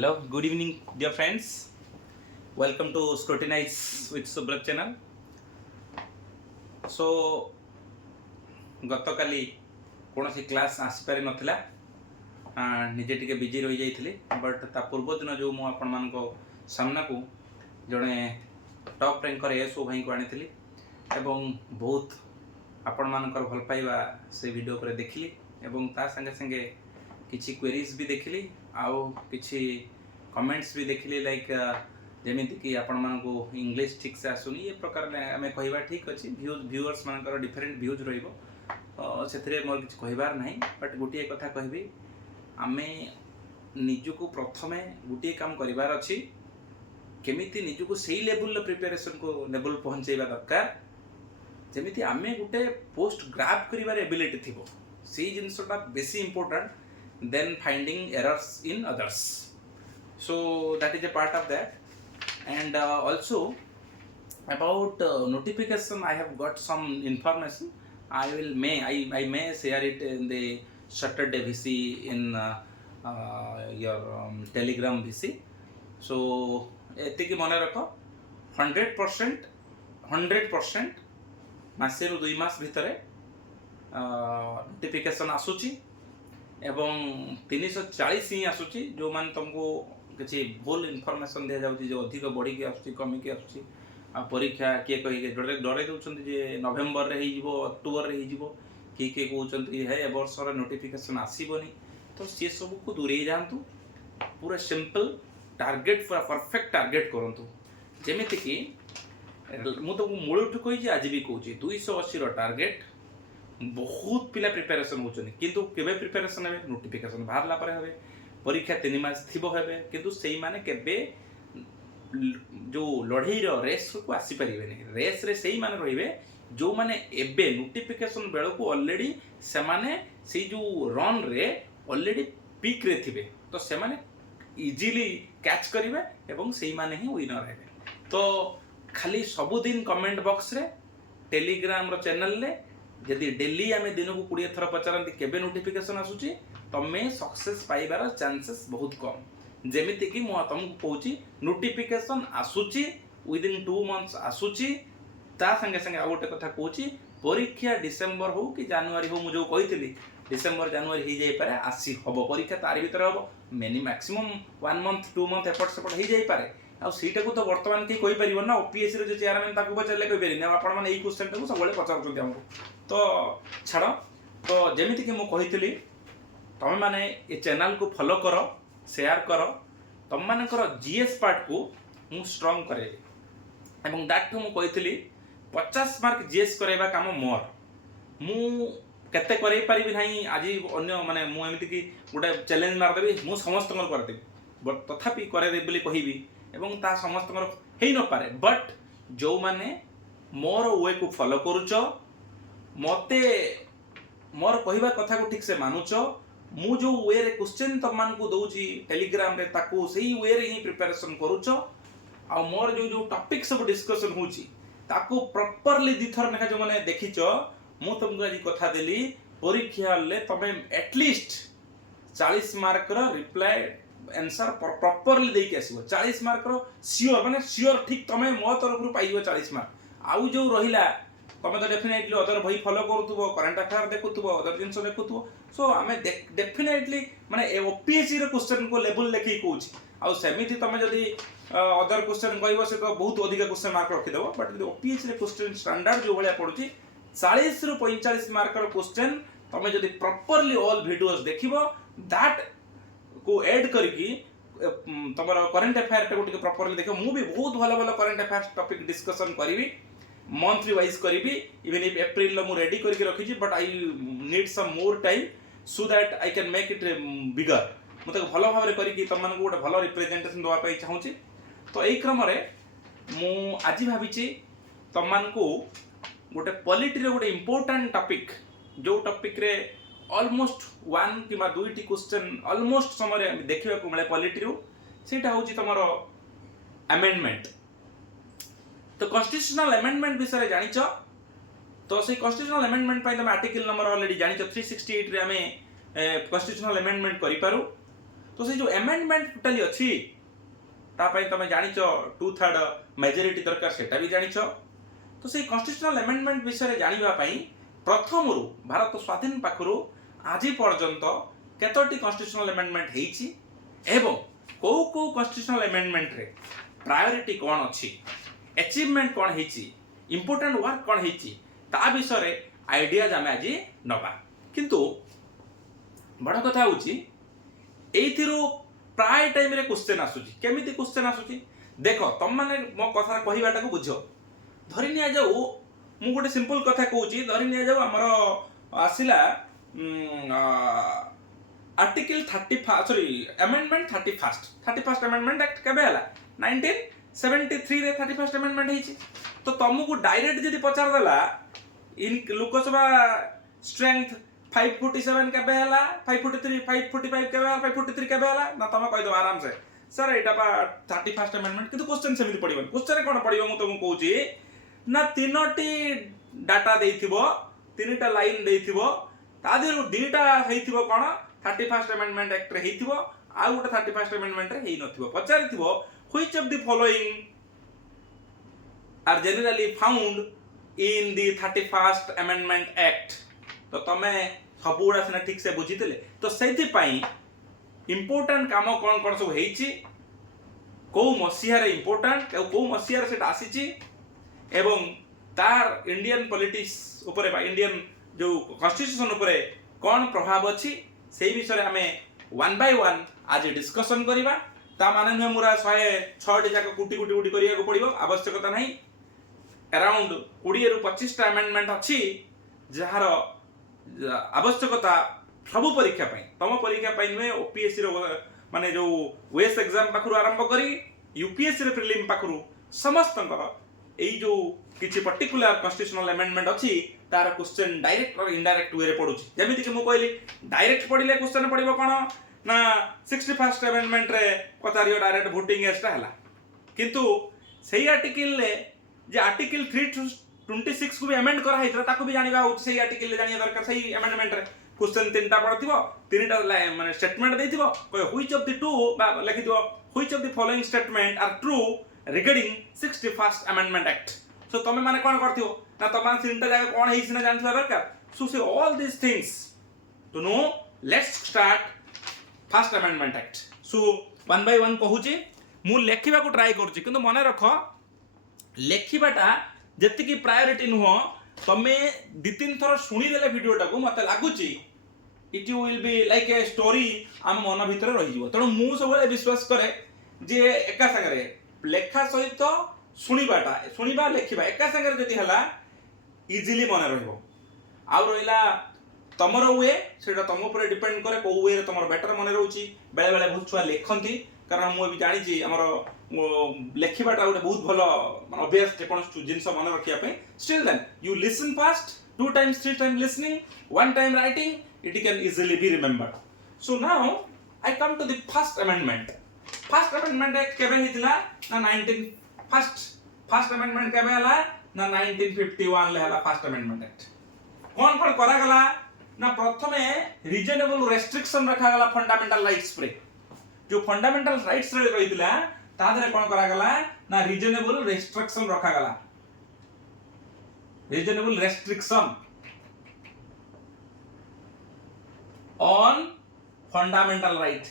Hello, good evening, dear friends. Welcome to Scrutinize with Subrat channel. So, ଗତକାଲି କୌଣସି class ଆସିପାରି ନଥିଲା, ନିଜେ ଟିକେ ବିଜି ରହିଯାଇଥିଲି, ବଟ୍ ତା ପୂର୍ବ ଦିନ ଯେଉଁ ମୁଁ ଆପଣମାନଙ୍କ ସାମ୍ନାକୁ ଜଣେ ଟପ୍ ର୍ୟାଙ୍କର ଏଏସ୍ଓ ଭାଇଙ୍କୁ ଆଣିଥିଲି ଏବଂ ବହୁତ ଆପଣମାନଙ୍କର ଭଲ ପାଇବା ସେ ଭିଡ଼ିଓ ଉପରେ ଦେଖିଲି ଏବଂ ତା ସାଙ୍ଗେ ସାଙ୍ଗେ କିଛି କ୍ୱେରିଜ୍ ବି ଦେଖିଲି ଆଉ କିଛି କମେଣ୍ଟସ୍ ବି ଦେଖିଲି ଲାଇକ୍ ଯେମିତିକି ଆପଣମାନଙ୍କୁ ଇଂଲିଶ ଠିକ୍ସେ ଆସୁନି ଏ ପ୍ରକାର ଆମେ କହିବା ଠିକ୍ ଅଛି ଭ୍ୟୁଅର୍ସ ମାନଙ୍କର ଡିଫରେଣ୍ଟ ଭ୍ୟୁଜ୍ ରହିବ ସେଥିରେ ମୋର କିଛି କହିବାର ନାହିଁ ବଟ୍ ଗୋଟିଏ କଥା କହିବି ଆମେ ନିଜକୁ ପ୍ରଥମେ ଗୋଟିଏ କାମ କରିବାର ଅଛି କେମିତି ନିଜକୁ ସେଇ ଲେଭେଲର ପ୍ରିପାରେସନକୁ ଲେଭେଲ ପହଞ୍ଚାଇବା ଦରକାର ଯେମିତି ଆମେ ଗୋଟେ ପୋଷ୍ଟ ଗ୍ରାଫ୍ କରିବାର ଏବିଲିଟି ଥିବ ସେଇ ଜିନିଷଟା ବେଶୀ important then finding errors in others so that is a part of that and also about notification I have got some information I may share it in the Saturday VC in your Telegram VC so ଏତିକି ମନେ ରଖ 100% ମାସେରୁ 2 ମାସ ଭିତରେ notification ଆସୁଛି ଏବଂ 340 ହିଁ ଆସୁଛି ଯେଉଁମାନେ ତୁମକୁ କିଛି ଭୁଲ ଇନଫର୍ମେସନ୍ ଦିଆଯାଉଛି ଯେ ଅଧିକ ବଢ଼ିକି ଆସୁଛି କମିକି ଆସୁଛି ଆଉ ପରୀକ୍ଷା କିଏ କହିକି ଡରେଇ ଦେଉଛନ୍ତି ଯେ ନଭେମ୍ବରରେ ହେଇଯିବ ଅକ୍ଟୋବରରେ ହେଇଯିବ କିଏ କହୁଛନ୍ତି ହେ ଏ ବର୍ଷର ନୋଟିଫିକେସନ୍ ଆସିବନି ତ ସେ ସବୁକୁ ଦୂରେଇ ଯାଆନ୍ତୁ ପୁରା ସିମ୍ପଲ୍ ଟାର୍ଗେଟ୍ ପୁରା ପରଫେକ୍ଟ ଟାର୍ଗେଟ୍ କରନ୍ତୁ ଯେମିତିକି ମୁଁ ତୁମକୁ ମୂଳଠୁ କହିଛି ଆଜି ବି କହୁଛି 280ର ଟାର୍ଗେଟ୍ ବହୁତ ପିଲା ପ୍ରିପାରେସନ୍ ହେଉଛନ୍ତି କିନ୍ତୁ କେବେ ପ୍ରିପାରେସନ୍ ହେବେ ନୋଟିଫିକେସନ୍ ବାହାରିଲା ପରେ ହେବେ ପରୀକ୍ଷା 3 ମାସ ଥିବ ହେବେ କିନ୍ତୁ ସେଇମାନେ କେବେ ଯେଉଁ ଲଢ଼େଇର ରେସ୍କୁ ଆସିପାରିବେନି ରେସ୍ରେ ସେଇମାନେ ରହିବେ ଯେଉଁମାନେ ଏବେ ନୋଟିଫିକେସନ୍ ବେଳକୁ ଅଲରେଡ଼ି ସେମାନେ ସେଇ ଯେଉଁ ରନ୍ରେ ଅଲରେଡ଼ି ପିକ୍ରେ ଥିବେ ତ ସେମାନେ ଇଜିଲି କ୍ୟାଚ୍ କରିବେ ଏବଂ ସେଇମାନେ ହିଁ ୱିନର୍ ହେବେ ତ ଖାଲି ସବୁଦିନ କମେଣ୍ଟ ବକ୍ସରେ ଟେଲିଗ୍ରାମର ଚ୍ୟାନେଲରେ ଯଦି ଡେଲି ଆମେ ଦିନକୁ 20 ଥର ପଚାରନ୍ତି କେବେ ନୋଟିଫିକେସନ୍ ଆସୁଛି ତମେ ସକ୍ସେସ୍ ପାଇବାର ଚାନ୍ସେସ୍ ବହୁତ କମ୍ ଯେମିତିକି ମୁଁ ତୁମକୁ କହୁଛି ନୋଟିଫିକେସନ୍ ଆସୁଛି ୱିଦିନ୍ 2 ମନ୍ଥସ୍ ଆସୁଛି ତା ସାଙ୍ଗେ ସାଙ୍ଗେ ଆଉ ଗୋଟେ କଥା କହୁଛି ପରୀକ୍ଷା ଡିସେମ୍ବର ହଉ କି ଜାନୁଆରୀ ହଉ ମୁଁ ଯେଉଁ କହିଥିଲି ଡିସେମ୍ବର ଜାନୁଆରୀ ହେଇଯାଇପାରେ ଆସି ହେବ ପରୀକ୍ଷା ତାରି ଭିତରେ ହେବ ମ୍ୟାକ୍ସିମମ୍ 1 ମନ୍ଥ 2 ମନ୍ଥ ଏପଟ ସେପଟ ହେଇଯାଇପାରେ ଆଉ ସେଇଟାକୁ ତ ବର୍ତ୍ତମାନ କେହି କହିପାରିବ ନା ଓପିଏସ୍ସିର ଯେଉଁ ଚେୟାରମ୍ୟାନ୍ ତାକୁ ପଚାରିଲେ କହିପାରିନି ଆଉ ଆପଣମାନେ ଏଇ କ୍ୱେଶ୍ଚନଟାକୁ ସବୁବେଳେ ପଚାରୁଛନ୍ତି ଆମକୁ ତ ଛାଡ଼ ତ ଯେମିତିକି ମୁଁ କହିଥିଲି ତୁମେମାନେ ଏ ଚ୍ୟାନେଲକୁ ଫଲୋ କର ସେୟାର କର ତୁମମାନଙ୍କର ଜିଏସ୍ ପାର୍ଟକୁ ମୁଁ ଷ୍ଟ୍ରଙ୍ଗ କରେଇବି ଏବଂ ଡାକ୍ଟର ମୁଁ କହିଥିଲି 50 ମାର୍କ ଜିଏସ୍ କରାଇବା କାମ ମୋର ମୁଁ କେତେ କରେଇ ପାରିବି ନାହିଁ ଆଜି ଅନ୍ୟ ମାନେ ମୁଁ ଏମିତିକି ଗୋଟେ ଚ୍ୟାଲେଞ୍ଜ ମାରିଦେବି ମୁଁ ସମସ୍ତଙ୍କର କରିଦେବି ବଟ୍ ତଥାପି କରେଇଦେବି ବୋଲି କହିବି ଏବଂ ତାହା ସମସ୍ତଙ୍କର ହେଇନପାରେ ବଟ୍ ଯେଉଁମାନେ ମୋର ୱେକୁ ଫଲୋ କରୁଛ ମୋତେ ମୋର କହିବା କଥାକୁ ଠିକ୍ସେ ମାନୁଛ ମୁଁ ଯେଉଁ ୱେରେ କ୍ୱେଶ୍ଚନ୍ ତୁମମାନଙ୍କୁ ଦେଉଛି ଟେଲିଗ୍ରାମରେ ତାକୁ ସେଇ ୱେରେ ହିଁ ପ୍ରିପାରେସନ୍ କରୁଛ ଆଉ ମୋର ଯେଉଁ ଟପିକ୍ ସବୁ ଡିସ୍କସନ୍ ହେଉଛି ତାକୁ ପ୍ରପରଲି 2 ଥର ଲେଖା ଯେଉଁମାନେ ଦେଖିଛ ମୁଁ ତୁମକୁ ଆଜି କଥା ଦେଲି ପରୀକ୍ଷା ହେଲେ ତୁମେ ଆଟଲିଷ୍ଟ 40 ମାର୍କର ରିପ୍ଲାଏ ଆନ୍ସର୍ ପ୍ରପରଲି ଦେଇକି ଆସିବ 40 ମାର୍କର ସିଓର ଠିକ୍ ତୁମେ ମୋ ତରଫରୁ ପାଇଯିବ 40 ମାର୍କ ଆଉ ଯେଉଁ ରହିଲା ତୁମେ ତ ଡେଫିନେଟଲି ଅଦର ବହି ଫଲୋ କରୁଥିବ କରେଣ୍ଟ ଆଫେୟାର ଦେଖୁଥିବ ଅଦର ଜିନିଷ ଦେଖୁଥିବ ସୋ ଆମେ ଡେଫିନେଟଲି ମାନେ ଓପିଏସ୍ସିର କ୍ୱେଶ୍ଚନ୍କୁ ଲେବୁଲ୍ ଲେଖିକି କହୁଛି ଆଉ ସେମିତି ତୁମେ ଯଦି ଅଦର କ୍ୱେଶ୍ଚନ୍ କହିବ ସେ ତ ବହୁତ ଅଧିକା କ୍ୱେଶ୍ଚନ୍ ମାର୍କ ରଖିଦେବ ବଟ୍ ଯଦି ଓପିଏସ୍ସିର କ୍ୱେଶ୍ଚନ୍ ଷ୍ଟାଣ୍ଡାର୍ଡ ଯେଉଁ ଭଳିଆ ପଡ଼ୁଛି 40ରୁ 45 ମାର୍କର କ୍ୱେଶ୍ଚନ୍ ତୁମେ ଯଦି ପ୍ରପରଲି ଅଲ୍ ଭିଡ଼ିଓଜ୍ ଦେଖିବ ଦ୍ୟାଟ୍କୁ ଏଡ୍ କରିକି ତୁମର କରେଣ୍ଟ ଆଫେୟାରଟାକୁ ଟିକେ ପ୍ରପରଲି ଦେଖିବ ମୁଁ ବି ବହୁତ ଭଲ ଭଲ କରେଣ୍ଟ ଆଫେୟାର୍ସ ଟପିକ୍ ଡିସ୍କସନ୍ କରିବି monthly wise करी even if April mu ready करके रखी but I need some more time so that I can make it bigger मुझे भल भाव में करी तुम मानक गोटे भल रिप्रेजेंटेशन देवाई चाहूँगी तो यही क्रम मु आज भावी तुम मानक गोटे पॉलिटी गोटे इम्पोर्टाट टॉपिक जो टॉपिक रे ऑलमोस्ट 1 कि 2टी क्वेश्चन ऑलमोस्ट समय देखा मिले पॉलिटी सेटा हूँ तुम अमेंडमेंट तो कन्स्टिट्यूशनल अमेंडमेंट विषय जानिच तो से कन्स्टिट्यूशनल अमेंडमेंट तुम आर्टिकल नंबर ऑलरेडी जानिच 368 रे आमे कन्स्टिट्यूशनल अमेंडमेंट करि पारू तो तो से जो अमेंडमेंट टोटली अच्छी तापाई तुम जानिच 2/3 मेजोरिटी दरकार सेटा भी जानिच। तो से कन्स्टिट्यूशनल अमेंडमेंट विषय जानिबा पई प्रथम रु भारत स्वाधीन पाखरु आज पर्यंत केतोटी कन्स्टिट्यूशनल अमेंडमेंट हेइची एवं को कन्स्टिट्यूशनल अमेंडमेंट रे प्रायोरिटी कौन अच्छी, अचीवमेंट कौन हेइची, इंपोर्टेंट वर्क कौन हेइची ता विषय रे आइडियाज आमे आज नबा। किंतु बड़ कथा होची एइथिरो प्राय टाइम रे क्वेश्चन आसुची। केमिति क्वेश्चन आसुची देखो तुम माने मो कथा कहिबाटा को बुझो। धरि निया जाऊ मु गोटे सिंपल कथा कहूची, धरि निया जाऊ हमर आसिला article 35 sorry amendment 31st amendment act केबे हला 1973 रे 31st अमेंडमेंट हेची। तो तुमको डायरेक्ट जदी पचार देला इन लोकसभा स्ट्रेंथ 547 केबे हला 543 545 केबे हला 543 केबे हला ना तुम कहि दो आराम से सर एटा बा 31st अमेंडमेंट। किंतु क्वेश्चन सेमिति पडिबन। क्वेश्चन कोन पडिबो मु तुमको कहूची ना तीनोटी डाटा देइथिबो, तीनटा लाइन देइथिबो, ता देरु दुईटा हेइथिबो कोन 31st अमेंडमेंट एक्ट रे हेइथिबो आ गोटे 31st अमेंडमेंट रे हेइ नथिबो। पचारिथिबो which of the following are generally found in the 31st amendment act. तो तमे सबुड़ा सिना ठीक से बुझितले तो सेति पई इंपोर्टेंट काम कोन कोन सब हेइची, को मसिया रे इंपोर्टेंट को मसिया रे सेटा आसीची एवं तार इंडियन पॉलिटिक्स ऊपर बा इंडियन जो कॉन्स्टिट्यूशन ऊपर कोन प्रभाव अछि सेही विषय हमें वन बाय वन आज डिस्कशन करिबा। ता माने न मुरा 106 टी जाक कुटी कुटी कुटी करिया को पड़िबो आवश्यकता नहीं। अराउंड 20 रु 25 टा अमेंडमेंट अछि जहार आवश्यकता सब परीक्षा पई तम परीक्षा पई नुहे ओपीएससी रो माने जो वेस एग्जाम पाखरु आरंभ करी यूपीएससी रे प्रीलिम पाखरु समस्तंकर एई जो किछि पर्टिकुलर कन्स्टिट्यूशनल अमेंडमेंट अछि तार क्वेश्चन डायरेक्ट और इनडायरेक्ट वे रे पडुछि। जेमिति कि मु कहली डायरेक्ट पडिले क्वेश्चन पडिबो कोन ना 61st अमेंडमेंट रे पचारियो डायरेक्ट वोटिंग एस्टा हला। किंतु सेही आर्टिकल ले जे आर्टिकल 326 को भी अमेंड करा हैतरा ताको भी जानिबा होछि। सेही आर्टिकल ले जानिया दरकार। सेही अमेंडमेंट रे क्वेश्चन तीनटा पडथिबो, तीनटा माने स्टेटमेंट देथिबो कहे व्हिच ऑफ द टू बा लिखि दिबो which of the following statement are true regarding 61st amendment act. So तमे माने कोन करथिबो ना तमा तीनटा जागा कोन हेइछि ना जानथिबा दरकार। So say all this things to know let's start first amendment act. So one by one कहूची मु लेखिबा को ट्राई करछि किंतु मने रखो लेखिबाटा जति की प्रायोरिटी नुहो तमे दि तीन थर सुनी देले वीडियोटा को मते लागुची it will be like a story आम मन भीतर रही जिवो। तणो मु सब विश्वास करे जे एका संगे लेखा सहित सुनिबा लेखिबा एका संगे जति हला इजीली मन रहइबो। आ रहिला तमर वे सेटा तम ऊपर डिपेंड करे को वे रे तमर बेटर मन रहउची। बेले बेले बहुत छुआ लेखंती कारण मु भी जानि छी हमर लेखिबाटा गोटे बहुत भलो माने अभ्यास जे कोन जिंस मन रखिया पे। Still then you listen fast 2 times 3 times listening 1 time writing it can easily be remembered. So now I come to the first amendment. First amendment act केबे हितला ना 19 first amendment केबे हला ना 1951 ले हला फर्स्ट अमेंडमेंट एक्ट। कोन कोन करा गला ना प्रथमे रीजनेबल रेस्ट्रिक्शन रखा गला फंडामेंटल राइट्स पे। जो फंडामेंटल राइट्स रे रहितला ता देरे कोन करा गला ना रीजनेबल रेस्ट्रिक्शन रखा गला। Reasonable restriction on fundamental right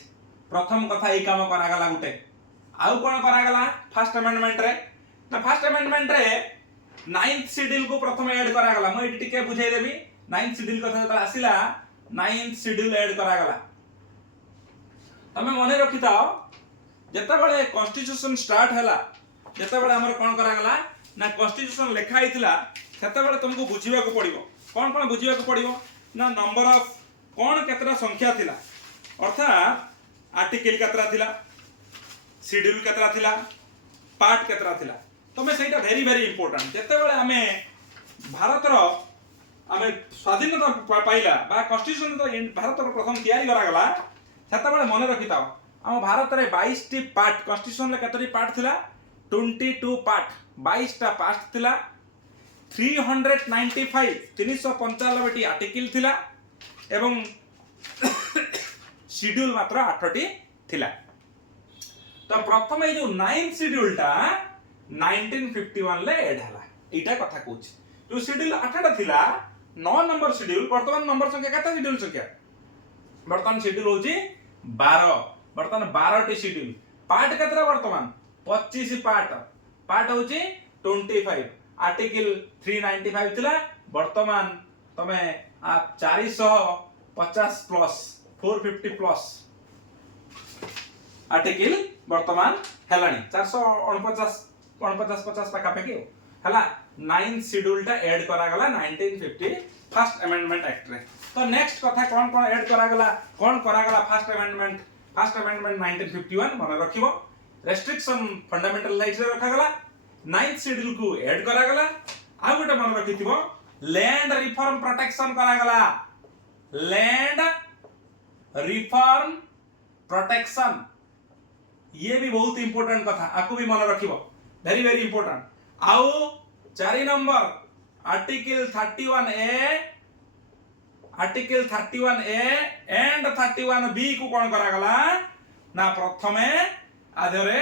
प्रथम कथा ए काम करा गला गुटे। आउ कोन करा गला फर्स्ट अमेंडमेंट रे ना फर्स्ट अमेंडमेंट रे 9th शेड्यूल को प्रथम ऐड करा गला। मैं एटी के बुझाई देबी 9th शेड्यूल कथा जता आसिला 9th शेड्यूल ऐड करा गला। तमे मने रखिताओ जता बळे कॉन्स्टिट्यूशन स्टार्ट हला जता बळे हमर कोन करा गला ना कॉन्स्टिट्यूशन लिखा आइथिला सेता बळे तुमको बुझिबा को पड़िबो। कोन कोन बुझिबा को पड़िबो ना नंबर ऑफ कोन केतरा संख्या थिला अर्थात आर्टिकल केतरा थिला, शेड्यूल केतरा थिला, पार्ट केतरा थिला। तमे सेटा वेरी वेरी इंपोर्टेंट। जते बळे हमें भारतर हमें स्वाधीनता पाइला बा कॉन्स्टिट्यूशन तो भारतर प्रथम तयारी करा गला सेता बळे मने रखिताओ हम भारत रे 22 टी पार्ट कॉन्स्टिट्यूशन ले केतरी पार्ट थिला 22 पार्ट 22 टा पार्ट थिला 395 टी आर्टिकल थिला एवं शेड्यूल मात्र 8 टी थिला। तो प्रथम ये जो 9th शेड्यूल टा 1951 ले ऐड हला एटा कथा कहूछ। जो शेड्यूल 8टा थिला 9 नंबर शेड्यूल वर्तमान नंबर संख्या केता शेड्यूल संख्या वर्तमान शेड्यूल होची 12 वर्तमान 12 टी शेड्यूल पार्ट केतरा वर्तमान 25 पार्ट होची 25 आर्टिकल 395 थिला वर्तमान तमे आप 450 प्लस 450 प्लस आर्टिकल वर्तमान हेलानी 449 50 पाखा पाखी हला 9th शेड्यूल टा ऐड करा गला 1950 फर्स्ट अमेंडमेंट एक्ट रे। तो नेक्स्ट कथा कोन ऐड करा गला फर्स्ट अमेंडमेंट 1951 मन रखिबो। रेस्ट्रिक्शन फंडामेंटल राइट्स रे रखा गला 9th शेड्यूल को ऐड करा गला। आ गोटे मन रखिथिबो लैंड रिफॉर्म प्रोटेक्शन करा गला। लैंड रिफॉर्म प्रोटेक्शन ये भी बहुत इंपोर्टेंट कथा आपको भी मन रखिबो वेरी वेरी इंपोर्टेंट। आउ 4 number article 31A and 31B को कौन करा गला ना प्रथमे आधरे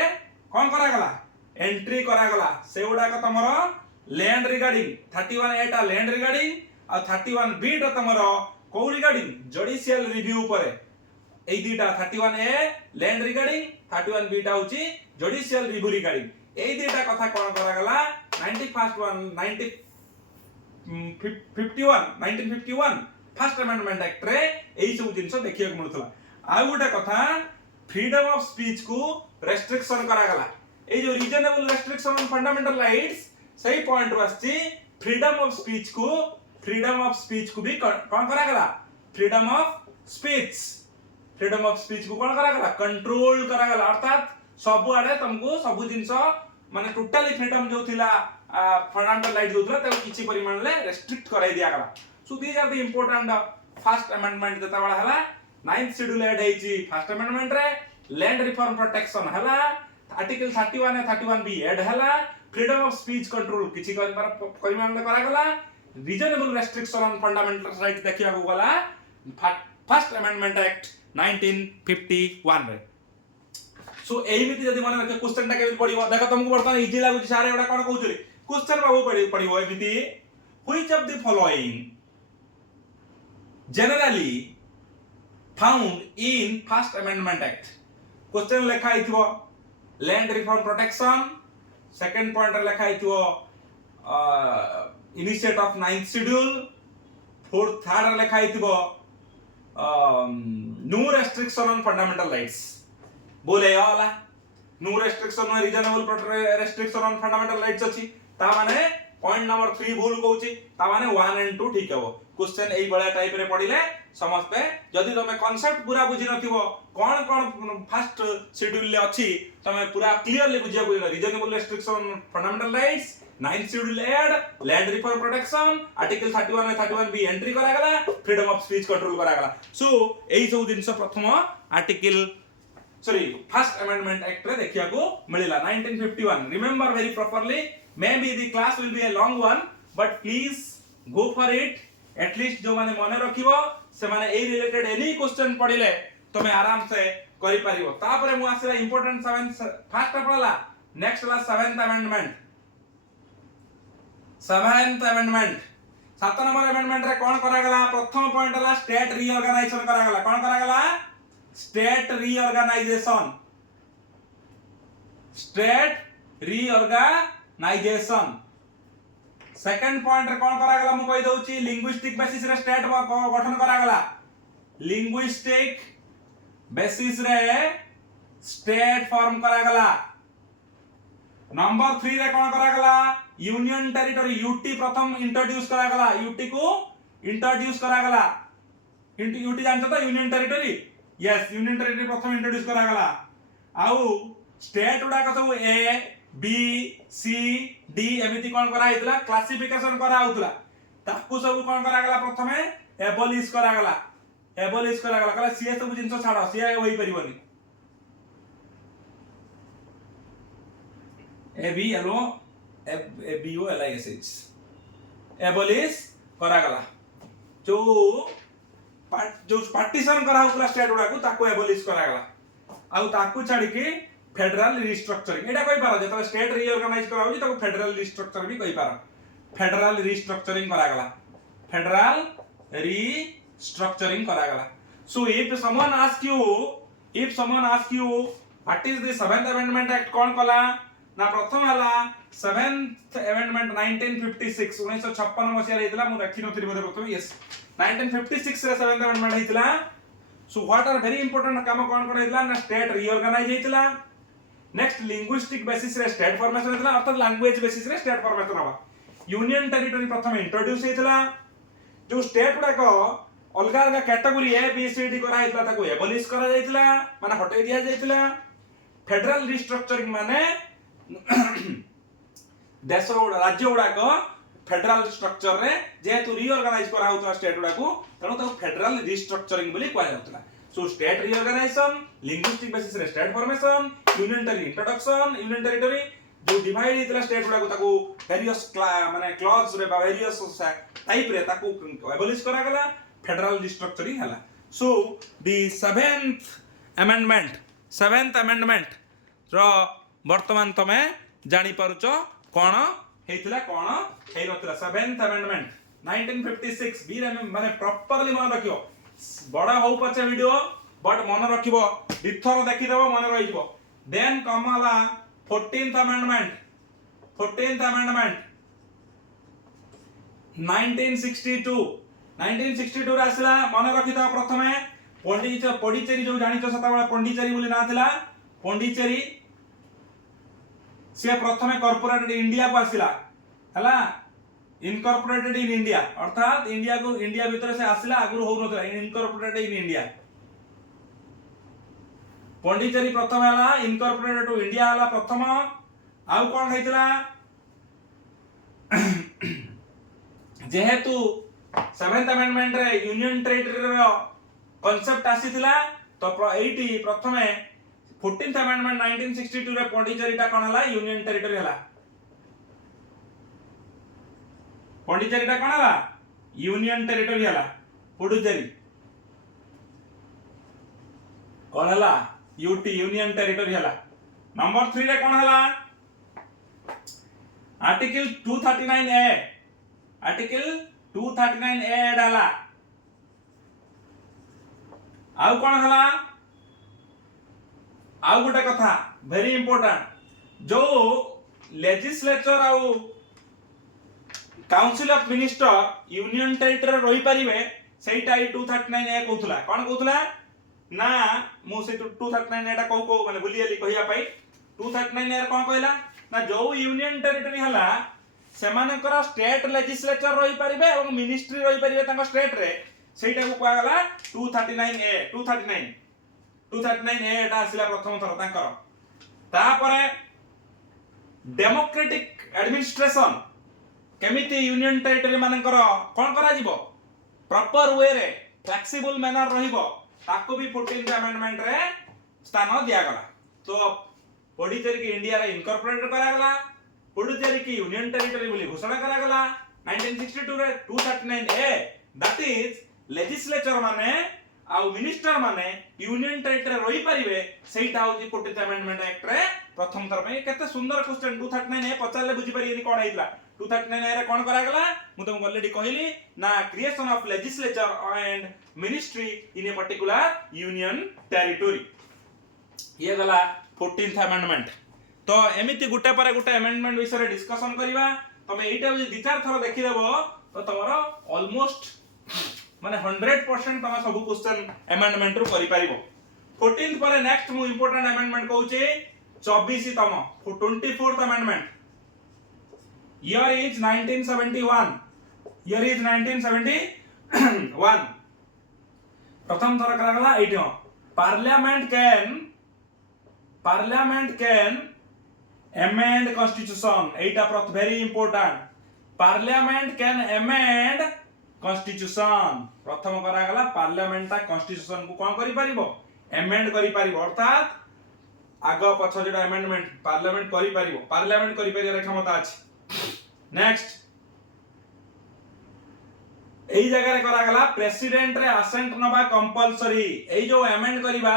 कौन करा गला एंट्री करा गला से उडा का तमरो लैंड रिगार्डिंग 31A टा लैंड रिगार्डिंग और 31B टा तमरो को रिगार्डिंग जुडिशियल रिव्यू परे ए दुटा 31A लैंड रिगार्डिंग 31B टा होची जुडिशियल रिव्यू रिगार्डिंग ए दुटा कथा कोन करा गला 1951 फर्स्ट अमेंडमेंट एक्ट रे एई सब जिंस देखिया को मिलथला। आ गोटे कथा फ्रीडम ऑफ स्पीच को रेस्ट्रिक्शन करा गला ए जो reasonable restriction on fundamental rights सही पॉइंट रो आछि फ्रीडम ऑफ स्पीच को भी कोन करा गला फ्रीडम ऑफ स्पीच को कोन करा गला कंट्रोल करा गला अर्थात सब आडे तुमको सब जिंस माने टोटली फ्रीडम जो थिला फंडामेंटल राइट जो थिला त किछि परिमाण ले रेस्ट्रिक्ट कराई दिया गला। So these are the important first amendment जता बडा हला 9th शेड्यूल ऐड हेची फर्स्ट अमेंडमेंट रे लैंड रिफॉर्म प्रोटेक्शन हला आर्टिकल 31 ए 31B ऐड हला फ्रीडम ऑफ स्पीच कंट्रोल किछि परिमाण ले करा गला reasonable restriction on fundamental right देखिया को गला फर्स्ट अमेंडमेंट एक्ट 1951 रे। सो एमिति जदि मन रखे क्वेश्चन टा केबि पडिबो देखो तुमको वर्तमान इजी लागु सारे एडा कोन कहउछली क्वेश्चन बाबू पडिबो एमिति which of the following generally found in first amendment act question लेखा आइथिबो land reform protection second point रे लेखा आइथिबो initiate of 9th schedule fourth third रे लेखा आइथिबो no restriction on fundamental rights बोले वाला no restriction on reasonable restriction on fundamental rights अछि ता माने पॉइंट नंबर 3 भूल कहूची ता माने 1 एंड 2 ठीक हबो। क्वेश्चन एई बळा टाइप रे पडिले समझते जदि तमे कांसेप्ट पूरा बुझि नथिबो कोन कोन फर्स्ट शेड्यूल ले अछि तमे पूरा क्लियरली बुझिया बोइलो reasonable restriction fundamental rights 9th schedule add land reform protection article 31 A 31B entry करा गला फ्रीडम ऑफ स्पीच कंट्रोल करा गला। सो एई सब जिंस प्रथम आर्टिकल फर्स्ट अमेंडमेंट एक्ट रे देखिया को मिलिला 1951 remember very properly maybe the class will be a long one but please go for it at least जो माने मने रखिबो से माने ए रिलेटेड एनी क्वेश्चन पडिले तमे आराम से करि परिबो। तापरे मु आसीला इंपोर्टेंट 7 फर्स्ट पडला नेक्स्ट ला 7th अमेंडमेंट 7 नंबर अमेंडमेंट रे कोन करा गला प्रथम पॉइंट ला स्टेट रीऑर्गेनाइजेशन करा गला कोन करा गला स्टेट रीऑर्गेनाइजेशन सेकंड पॉइंट रे कोन करा गला मु कहि दउची लिंग्विस्टिक बेसिस रे स्टेट गठन करा गला लिंग्विस्टिक बेसिस रे स्टेट फॉर्म करा गला। नंबर 3 रे कोन करा गला यूनियन टेरिटरी यूटी प्रथम इंट्रोड्यूस करा गला यूटी को इंट्रोड्यूस करा गला यूटी जानछो तो union territory yes union territory प्रथम इंट्रोड्यूस करा गला। आउ स्टेट उडा का सब ए बी सी डी एमिति कोन करा हितला क्लासिफिकेशन करा होतला ताकू सब कोन करा गला प्रथमे एबोलिश करा गला कला सी सब जिंस छाड़ सी होई परिबनी A B L O A B O L I S H abolish करा गला जो पार्टीशन करा होतला स्टेट उडा को ताकू एबोलिश करा गला आउ ताकू छाड़ी की फेडरल रिस्ट्रक्चरिंग एटा कहि पारो जेतले स्टेट रीऑर्गेनाइज करा होची ताकू फेडरल रिस्ट्रक्चर भी कहि पारो फेडरल रिस्ट्रक्चरिंग करा गला फेडरल रिस्ट्रक्चरिंग करा गला so if someone ask you what is the seventh amendment act कोन कला ना प्रथम हला सेवेंथ अमेंडमेंट 1956 1956 मसिया हेतला मु देखि नथि बोले प्रथम यस 1956 रे सेवेंथ अमेंडमेंट हेतला so what are very important काम कोन हेतला ना स्टेट रीऑर्गेनाइज हेतला नेक्स्ट लिंग्विस्टिक बेसिस रे स्टेट फॉर्मेशन हेतला अर्थात लैंग्वेज बेसिस रे स्टेट फॉर्मेशन हवा यूनियन टेरिटरी प्रथम इंट्रोड्यूस हेतला जो स्टेट गुडा को अलग अलग category A B C D करा हेतला ताको एबॉलिश करा जायतला माने हटे दिया जायतला फेडरल रिस्ट्रक्चरिंग माने देश राज्य गुडा को फेडरल स्ट्रक्चर रे जेतु रीऑर्गेनाइज करा होतला स्टेट गुडा को तनो ताको फेडरल रिस्ट्रक्चरिंग बोली कहै जातला सो स्टेट रीऑर्गेनाइजेशन लिंग्विस्टिक बेसिस रे state formation union territory introduction union territory जो डिवाइड हेतला स्टेट गुडा को ताको वेरियस माने क्लॉज रे बा वेरियस टाइप रे ताको एबॉलिश करा गला फेडरल रिस्ट्रक्चरिंग हला सो द सेवेंथ अमेंडमेंट रो वर्तमान तमे जानि पारुच कोन हेतला कोन हे नतला सेवेंथ अमेंडमेंट 1956 बी माने प्रॉपर्ली मन रखियो बड़ा हो पछे वीडियो बट मन रखिबो दिथर देखि देबो मन रहिबो देन कमला 14th अमेंडमेंट 1962 रे आसला मन रखितो प्रथमे पॉंडिचेरी जो जानितो सता बेला पॉंडिचेरी बोली ना थिला पॉंडिचेरी से प्रथमे कॉर्पोरेटेड इंडिया को आसिला हला इनकॉर्पोरेटेड इन इंडिया अर्थात इंडिया को इंडिया भीतर से आसिला आगुर हो नथला इनकॉर्पोरेटेड इन इंडिया पॉंडिचेरी प्रथम हला इनकॉर्पोरेटेड टू इंडिया हला प्रथम आउ कोन हेतिला जेहेतु सेवेंथ अमेंडमेंट रे यूनियन टेरिटरी रो कांसेप्ट आसीथिला तो एटी प्रथमे 14th अमेंडमेंट 1962 रे पॉंडिचेरी टा कोन हला यूनियन टेरिटरी हला पॉंडिचेरी टा कोन हला यूनियन टेरिटरी हला पुडुचेरी कोन हला यूटी यूनियन टेरिटरी हला नंबर 3 रे कोन हला आर्टिकल 239 ए डाला आउ कोन हला आउ गोटे कथा वेरी इंपोर्टेंट जो लेजिस्लेचर आउ council of minister union territory रही परिबे सेटा 239 ए कहउथला कोन कहउथला ना मु से 239 एटा कहू माने बुलियली कहिया पाई 239 ए कोन कहला ना जो यूनियन टेरिटरी हला सेमानकर स्टेट लेजिस्लेचर रही परिबे एवं मिनिस्ट्री रही परिबे तांको स्टेट रे सेटा को कहला 239 ए एटा आसिला प्रथम थर तांकर तापरे डेमोक्रेटिक एडमिनिस्ट्रेशन केमिति यूनियन टेरिटरी मानकर कोन करा जिवो प्रॉपर वे रे फ्लेक्सिबल मैनर रहिबो ताको भी 14th अमेंडमेंट रे स्थान दिया गला तो पुडुचेरी की इंडिया रे इनकॉर्पोरेट करा गला पुडुचेरी की यूनियन टेरिटरी बोली घोषणा करा गला 1962 रे 239 ए दैट इज लेजिस्लेचर माने आउ मिनिस्टर माने यूनियन टेरिटरी रही परिबे सेटा होची 14th अमेंडमेंट एक्ट रे प्रथम थर पे केते सुंदर क्वेश्चन 239 ए पचारले बुझी परियनी कोन आइतला 239 ए रे कोन करा गला मु तुमको ऑलरेडी कहली ना creation of legislature and ministry in a particular union territory ये गला 14th अमेंडमेंट तो एमिति गुटे पर गुटे अमेंडमेंट विषय रे डिस्कशन करिवा तमे एटा जे दि चार थर देखि देबो तो तमरो ऑलमोस्ट माने 100% तमे सब क्वेश्चन अमेंडमेंट रो करि पारिबो 14th पर नेक्स्ट मु इंपोर्टेंट अमेंडमेंट कहूचे 24 तम 24th अमेंडमेंट ईयर इज 1971 प्रथम थर करा गला एठो पार्लियामेंट कैन amend constitution एटा प्रथ very important parliament can amend constitution प्रथम करा गला पार्लियामेंट ता constitution को कोन करि परिबो amend करि परिबो अर्थात आगो पछ जेटा अमेंडमेंट पार्लियामेंट करि परिबो पार्लियामेंट करि परिबे क्षमता अछि नेक्स्ट एई जगह रे करा गला प्रेसिडेंट रे असेंट नबा कंपलसरी एई जो अमेंड करिबा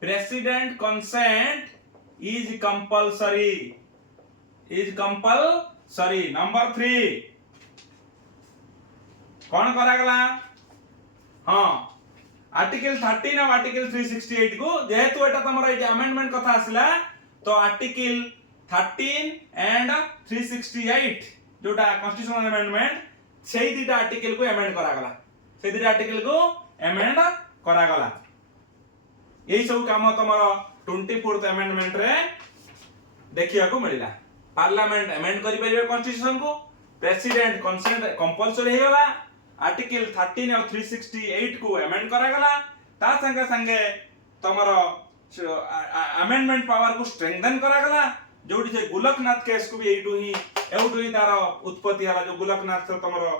president consent is compulsory, is compulsory. Number 3 कौन करागला? हाँ, आर्टिकल 13 और आर्टिकल 368 को जेहेतु एटा तमरा एटा अमेंडमेंट कथा आसिला तो आर्टिकल 13 एंड 368 जोटा कॉन्स्टिट्यूशनल अमेंडमेंट सेही दिटा आर्टिकल को अमेंड करागला, सेही दिटा आर्टिकल को अमेंड करागला। यही सब काम तमरा 24th अमेंडमेंट रे देखिया को मिलिला। पार्लियामेंट अमेंड करि परिबे कॉन्स्टिट्यूशन को, प्रेसिडेंट कंसेंट कंपल्सरी हे गला, आर्टिकल 13 और 368 को अमेंड करागला, ता संगे संगे तमरा अमेंडमेंट पावर को स्ट्रेंथन करागला। जोडी से गोलकनाथ केस को भी एटू ही तार उत्पत्ति हला, जो गोलकनाथ तमरा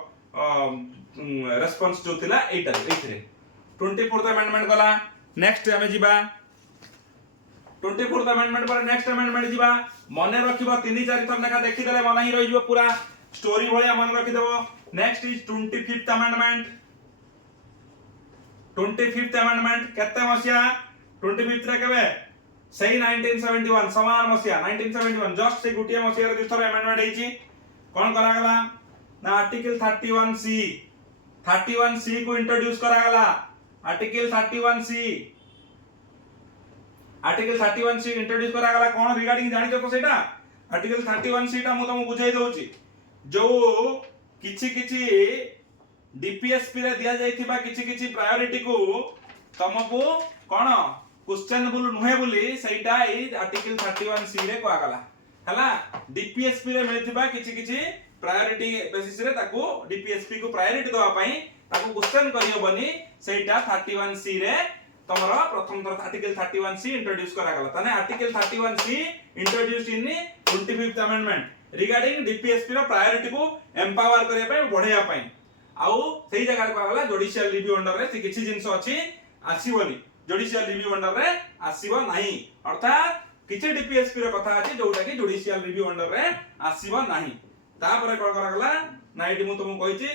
रेस्पॉन्स जो थिला एटा एथरे 24th अमेंडमेंट गला। नेक्स्ट हमें जीवा 24th अमेंडमेंट पर नेक्स्ट अमेंडमेंट जीवा। मने रखिबो 3-4 थर लेखा देखि देले मन ही रहिबो, पूरा स्टोरी भलिया मन रखि देबो। Next is 25th amendment. 25th amendment केते मसिया? 25th रे केबे सही 1971 समान मसिया 1971 जस्ट से गुटिया मसिया रे दिथर अमेंडमेंट हेची। कोन करा गला ना आर्टिकल 31C को इंट्रोड्यूस करा गला। आर्टिकल 31C इंट्रोड्यूस करा गला। कोन रिगार्डिंग जानि तो सेटा आर्टिकल 31C टा मु तुमको बुझाई दउची। जो किछि डीपीएसपी रे दिया जाइथिबा किछि प्रायोरिटी को तुमको कोन क्वेश्चनेबल नुहे बोली सेटा ई आर्टिकल 31C रे को आगला हला। डीपीएसपी रे मिलथिबा किछि प्रायोरिटी बेसिस रे ताको डीपीएसपी को प्रायोरिटी दवा पई ताको क्वेश्चन करियो बनी सेटा 31C रे तमरा प्रथम तरह आर्टिकल 31C इंट्रोड्यूस करा गला। तने article 31C introduced in 25th amendment regarding DPSP रो प्रायोरिटी को एम्पावर करिया पई बढ़िया पई। आउ सेही जगह रे कहला जुडिशियल रिव्यू अंडर रे से किछि जिंस अछि आसीबोनी, जुडिशियल रिव्यू अंडर रे आसीबो नाही। अर्थात किछि डीपीएसपी रो कथा अछि जोटा कि जुडिशियल रिव्यू अंडर रे आसीबो नाही। तापर कोन करा गला ना एटी मु तुमको कहिछि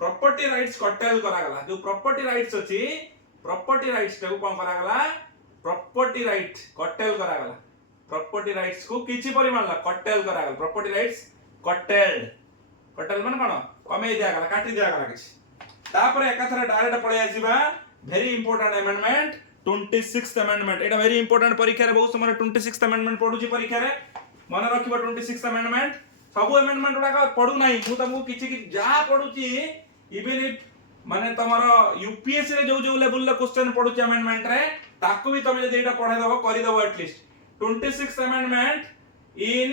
प्रॉपर्टी राइट्स कर्टेल करा गला। जो प्रॉपर्टी राइट्स अछि प्रॉपर्टी राइट्स को कोन करा गला? प्रॉपर्टी राइट कर्टेल करा गला। प्रॉपर्टी राइट्स को किछि परिमाण ला कर्टेल करा गला। प्रॉपर्टी राइट्स कर्टेल माने कोन कमे दिया गला, काटी दिया गला किछि। तापर एकाथरे डायरेक्ट पळे आसीबा very important amendment 26th amendment. एटा वेरी इंपोर्टेंट परीक्षा रे बहुत समय 26th अमेंडमेंट पढुची परीक्षा रे मन रखिबो। 26th अमेंडमेंट सब अमेंडमेंट उडा पढु नाही मु तुमको किछि जा पढुची इवन इफ माने तमरो यूपीएससी रे जो लेवल रे क्वेश्चन पढुची अमेंडमेंट रे ताको भी तमे जे एटा पढाई दबो करि दबो at least. 26th amendment in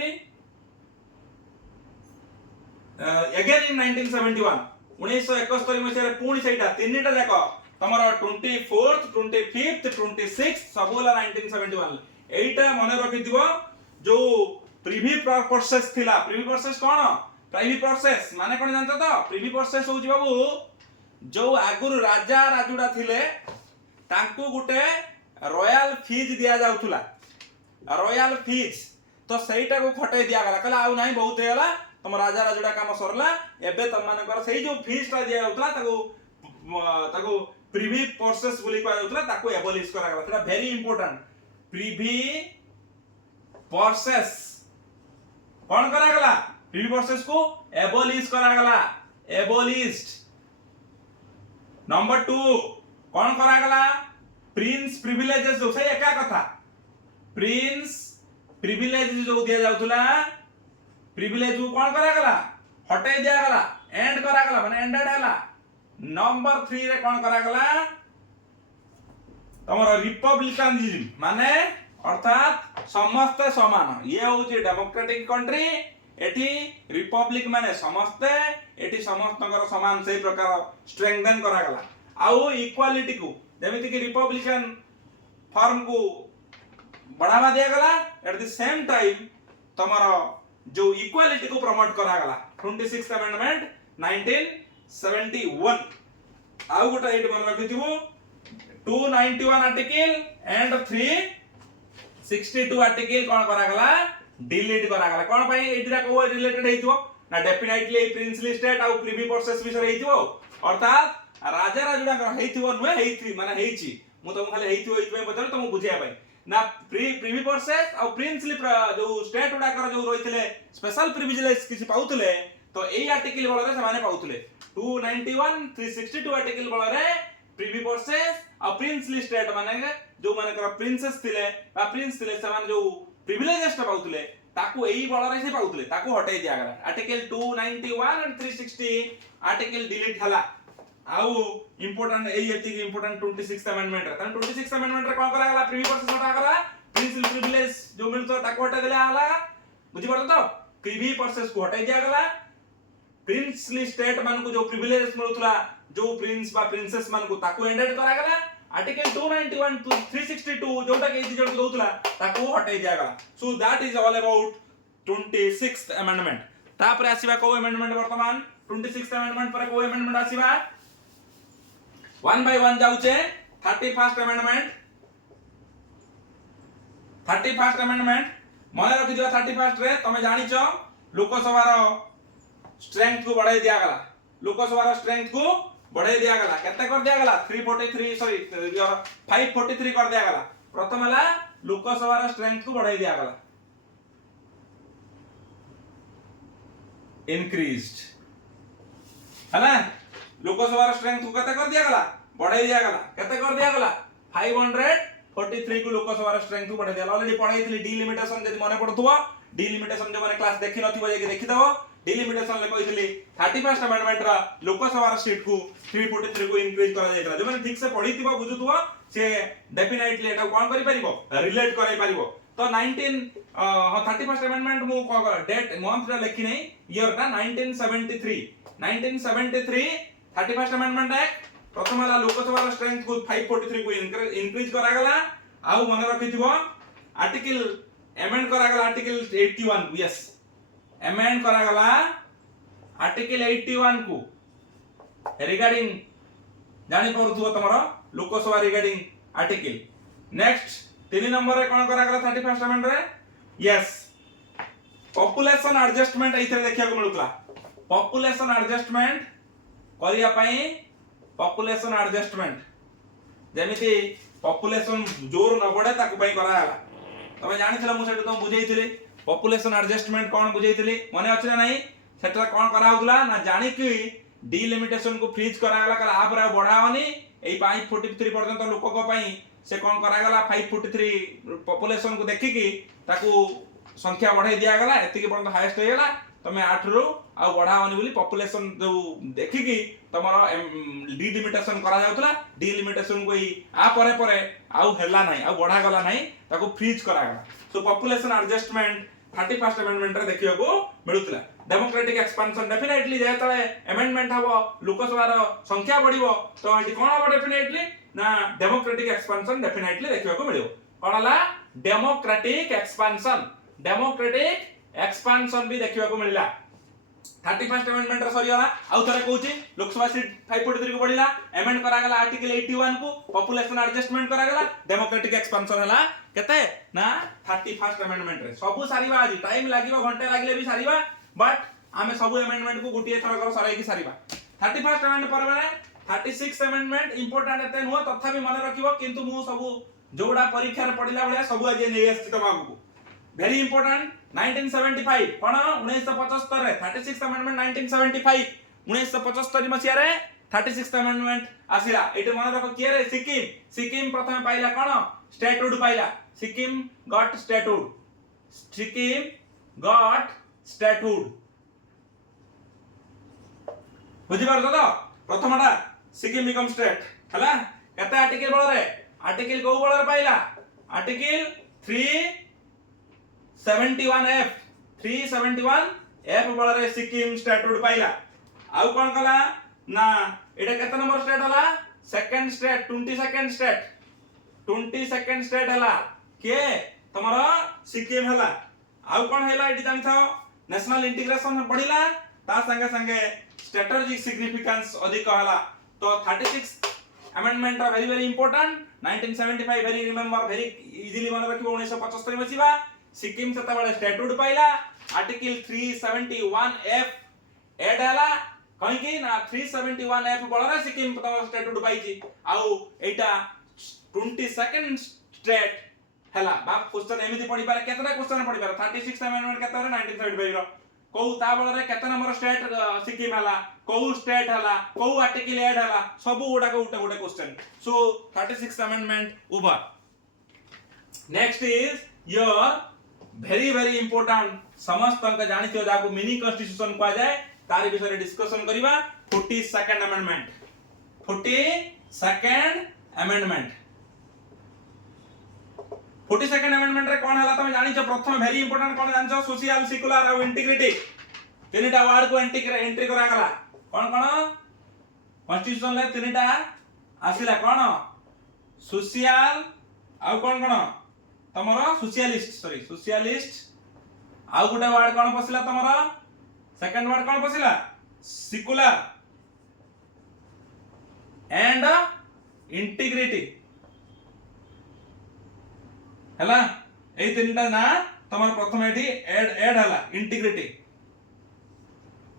again in 1971 1971 मसिया रे पुणी सेटा तीनटा जाक तमरो 24th 25th 26th सब होला 1971। एटा मने रखि दिबो। जो प्रीवी प्रोसेस थिला, प्रीवी प्रोसेस कोन? प्रीवी प्रोसेस माने कोन जानत तो? प्रीवी प्रोसेस होउची बाबू जो आगुरु राजा राजुडा थिले तांको गुटे रॉयल फीज दिया जाउथुला, रॉयल फीज तो सेटा को खटाई दिया गला। कहला आउ नाही बहुत हेला तम राजा राजुडा काम सरला एबे तम मानकर सेही जो फीज ता दिया जाउथला ताको प्रीवी प्रोसेस बोली कहा जाउथला ताको एबोलिश करा गला। सेटा वेरी इंपोर्टेंट। प्रीवी प्रोसेस कोन करा गला? प्रीवी प्रोसेस को एबोलिश करा गला, एबोलिश्ड। नंबर 2 कौन करा गला? प्रिंस प्रिविलेजेस जो सही एका कथा प्रिंस प्रिविलेज जो दिया जाउथला प्रिविलेज को कौन करा गला? हटाई दिया गला, एंड करा गला माने एंडेड हला। नंबर 3 रे कौन करा गला? तमरो रिपब्लिकनिज्म माने अर्थात समस्त समान। ये होची डेमोक्रेटिक कंट्री, एठी रिपब्लिक माने समस्त, एठी समस्तकर समान से प्रकार स्ट्रेंथन करा गला। आउ इक्वालिटी को जेमिति कि रिपब्लिकन फॉर्म को बढ़ावा दिया गला। एट द सेम टाइम तमरो जो इक्वालिटी को प्रमोट करा गला। 26th amendment 1971। आउ गोटा एठी मन रखिथिबो 291 आर्टिकल एंड 362 आर्टिकल कोन करा गला? डिलीट करा गला। कोन पई एटिरा को रिलेटेड हेइथो ना डेफिनेटली प्रिंसली स्टेट आउ प्रीवी प्रोसेस विषय हेइथो। अर्थात राजा राजुडा हेइथो नुहे हेइथि माने हेइछि मु तुम खाली हेइथिबो एइथि पय तुम बुझिया पय ना प्रिवी प्रोसेस और प्रिंसली जो स्टेट गुडा कर जो रहितले स्पेशल प्रिविलेज किसी पाउतले तो एई आर्टिकल बल रे से माने पाउतले 291 362 आर्टिकल बल रे प्रिवी प्रोसेस और प्रिंसली स्टेट माने जो माने कर प्रिंसेस थिले बा प्रिंस थिले से माने जो प्रिविलेजेस टा पाउतले ताको एई बल रे से पाउतले ताको हटाई दिया गला आर्टिकल 291 एंड 360 आर्टिकल डिलीट हला आउ इंपोर्टेंट एई एति इंपोर्टेंट 26th अमेंडमेंट रे तन 26th अमेंडमेंट रे कोन करा गला प्रिवी प्रोसेस हटा गला प्रिंसिपल प्रिविलेज जो मिलतो ताको हटा देला हला बुझी परतो तो प्रिवी प्रोसेस को हटाई दिया गला प्रिंसली स्टेट मान को जो प्रिविलेजेस मिलुतला जो प्रिंस बा प्रिंसेस मान को ताको एंडेड करा गला आर्टिकल 291 टू 362 जोटा के एति जण दोतला ताको हटाई दिया गला so that is all about 26th amendment तापर आसीबा को अमेंडमेंट वर्तमान 26th अमेंडमेंट पर को अमेंडमेंट आसीबा वन बाय वन जाउचे 31st अमेंडमेंट 31st अमेंडमेंट मने रखि दियो 31st रे तमे जानि छ लोकसभा रो स्ट्रेंथ को बढ़ाई दिया गला लोकसभा रो स्ट्रेंथ को बढ़ाई दिया गला केते कर दिया गला 343 सॉरी 543 कर दिया गला प्रथम हला लोकसभा रो स्ट्रेंथ को बढ़ाई दिया गला इंक्रीज्ड हला लोकसभा रो स्ट्रेंथ को केते कर दिया गला बढ़ाई दिया गला केते कर दिया गला 543 को लोकसभा रो स्ट्रेंथ को बढ़ाई दिया ऑलरेडी पढाई थी डिलिमिटेशन जदी माने पडथुवा डिलिमिटेशन जो माने क्लास देखि नथिबो जे देखि दबो डिलिमिटेशन ले कहितली 31st अमेंडमेंट रा लोकसभा रो सीट को 343 को इंक्रीज करा जायतला जो माने ठीक से पढिथिबो बुझुथुवा से डेफिनेटली एटा कोन करि परिबो रिलेट करै परिबो तो 31st अमेंडमेंट मु डेट मंथ रा लेखि नै ईयर टा 1973 31st अमेंडमेंट एक्ट प्रथम हला लोकसभा रो स्ट्रेंथ को 543 को इंक्रीज करा गला आउ मन रखिथिबो आर्टिकल अमेंड करा गला आर्टिकल 81 यस अमेंड करा गला आर्टिकल 81 को रिगार्डिंग जानि पड़थुबो तमरो Lok Sabha regarding article next 3 number रे कोन करा गला 31st अमेंड रे यस पॉपुलेशन एडजस्टमेंट एथरे देखिया को मिलुतला पॉपुलेशन एडजस्टमेंट करिया पई पॉपुलेशन एडजस्टमेंट जेमिति पॉपुलेशन जोर न बढ़े ताकु पई करा हला तमे जानिथिला मु सेट तुम बुझेइथिली पॉपुलेशन एडजस्टमेंट कोन बुझेइथिली मने अछि ना नहीं सेटला कोन करा होतला ना जानि कि डिलिमिटेशन को फ्रीज करा गला कला आ पर बढ़ावनी एई 543 पर्यंत लोक को पई से कोन करा गला 543 पॉपुलेशन को देखि कि ताकु संख्या बढ़ाई दिया गला एति के पर्यंत हाईएस्ट हो गला तमे 8 रु आ बढ़ावनी बोली पॉपुलेशन जो देखि कि तमरो डिलिमिटेशन करा जाउतला डिलिमिटेशन को आ परे परे आउ हेला नाही आ बढ़ा गला नाही ताको फ्रीज करा गला सो पॉपुलेशन एडजस्टमेंट 31st अमेंडमेंट रे देखियो को मिलुतला डेमोक्रेटिक एक्सपेंशन डेफिनेटली जेतले अमेंडमेंट हबो लोकसभा रो संख्या बढ़िबो तो एटी कोन हबो डेफिनेटली ना डेमोक्रेटिक एक्सपेंशन डेफिनेटली देखियो को मिलियो कोन हला डेमोक्रेटिक एक्सपेंशन भी देखियो को मिलला 31st अमेंडमेंट रे सरियाला आउ थरे कहूची लोकसभा सीट 543 को बढ़िला अमेंड करा गला आर्टिकल 81 को पॉपुलेशन एडजस्टमेंट करा गला डेमोक्रेटिक एक्सपेंशन हला केते ना 31st अमेंडमेंट रे सबु सारीबा आज टाइम लागिबो घंटे लागिले भी सारीबा बट आमे सबु अमेंडमेंट को गुटिए थर कर सराई की सारीबा 31st अमेंडमेंट पर माने 36th अमेंडमेंट इंपोर्टेंट एते नुह तथापि मन रखिबो किंतु मु सबु जोडा परीक्षा रे पढिला बळे सबु आज नै आछि तम आगु वेरी इंपोर्टेंट 1975 कोन 1975 रे 36th अमेंडमेंट 1975 1975 मसिया रे 36th अमेंडमेंट आसिला एटे मन रख के रे सिक्किम प्रथम पाइला कोन स्टेटहुड पाइला सिक्किम गॉट स्टेटहुड बुझी पारछ तो प्रथमटा सिक्किम बिकम स्टेट हला कते आर्टिकल बळ रे आर्टिकल को बळ रे पाइला आर्टिकल 371F बळ रे सिक्किम स्टेटहुड पाइला आउ कोन कला ना एटा केते नंबर स्टेट हला सेकंड स्टेट 22nd स्टेट हला के तमरो सिक्किम हला आउ कोन हैला एटी जानि थाओ नेशनल इंटीग्रेशन बढ़िला ता संगे संगे स्ट्रेटेजिक सिग्निफिकेंस अधिक हला तो 36th amendment very very important 1975 very remember very easily मन रखिबो 1975 मसिबा सिक्किम सता बळे स्टेटहुड पाइला आर्टिकल 371F एड हला कहि कि ना 371F बळरा सिक्किम तम स्टेटहुड पाइची आउ एटा 22nd स्टेट हला बाप क्वेश्चन एमिति पढि पारे केतना क्वेश्चन पढि पारे 36 अमेंडमेंट केते रे 1975 रो को ता बळ रे केते नंबर स्टेट सिक्किम हला को स्टेट हला को आर्टिकल ऐड हला सब गुडा को उठे question so 36 amendment over next is your very important समस्त अंक जानिथियो जाको मिनी कॉन्स्टिट्यूशन कहा जाय तार विषय डिस्कशन करिवा 42nd amendment 42nd amendment 42nd amendment रे कोन हला तमे जानिछो प्रथम वेरी इंपोर्टेंट कोन जानछो सोशल सेक्युलर और इंटीग्रिटी तीनटा वर्ड को एंट्री करा गला कोन कॉन्स्टिट्यूशन ले तीनटा आसिला कोन सोशल आ कोन तमरो सोशलिस्ट आ गुटे वर्ड कोन पसिला तमरो सेकंड वर्ड कोन पसिला सेक्युलर एंड इंटीग्रिटी हला ए तीनटा ना तमर प्रथम एठी ऐड हला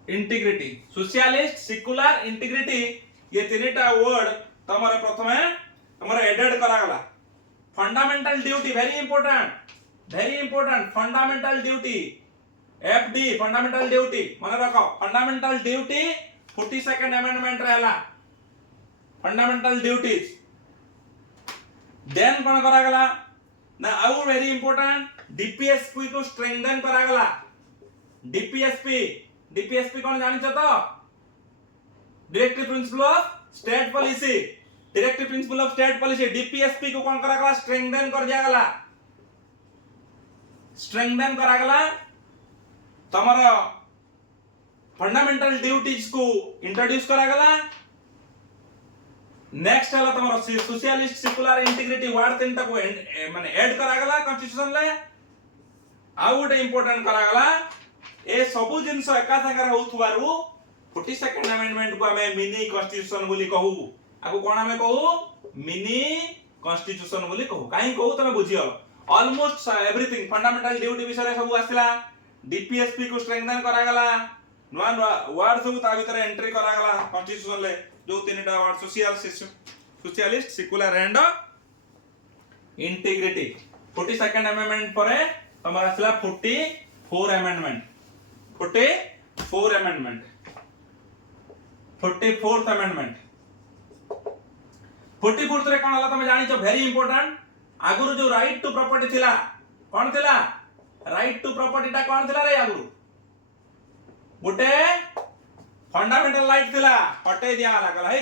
इंटीग्रिटी सोशलिस्ट सेक्युलर इंटीग्रिटी ये तीनटा वर्ड तमर प्रथमे तमर एडेड करा गला fundamental duty very important fundamental duty FD fundamental duty मन रखो फंडामेंटल ड्यूटी 42nd अमेंडमेंट रे हला फंडामेंटल ड्यूटीज देन कोन करा गला ना आउ वेरी इंपोर्टेंट डीपीएसपी को स्ट्रेंथन करा गला डीपीएसपी कोन जानिछ तो directive principle of state policy DPSP को कोन करा गला स्ट्रेंथन कर दिया गला स्ट्रेंथन करा गला तमरो फंडामेंटल ड्यूटीज को इंट्रोड्यूस करा गला नेक्स्ट हला तमरो सोशलिस्ट सेक्युलर इंटीग्रिटी वर्ड तीनटा को माने ऐड करा गला कॉन्स्टिट्यूशन ले आ गुटे इंपोर्टेंट करा गला ए सब जिंस एका संगे होथुवारु 42nd अमेंडमेंट को हमें मिनी कॉन्स्टिट्यूशन बोली कहू आको कोन हमें कहू मिनी कॉन्स्टिट्यूशन बोली कहू काई कहू तमे बुझियो ऑलमोस्ट एवरीथिंग फंडामेंटल ड्यूटी विषय सब आसिला डीपीएसपी को स्ट्रेंथन करा गला नवा वर्ड सब ता भीतर एंट्री करा गला कॉन्स्टिट्यूशन ले जो तीनटा word socialist secular and integrity 42nd amendment परे तमरा आसला 44th amendment 44th amendment 44th रे कोन हला तमे जानि छ वेरी इंपोर्टेंट आगुरु जो राइट टू प्रॉपर्टी थिला कोन थिला राइट टू प्रॉपर्टी ता कोन थिला रे आगुरु गुटे फंडामेंटल राइट थिला हटे दिया लागला है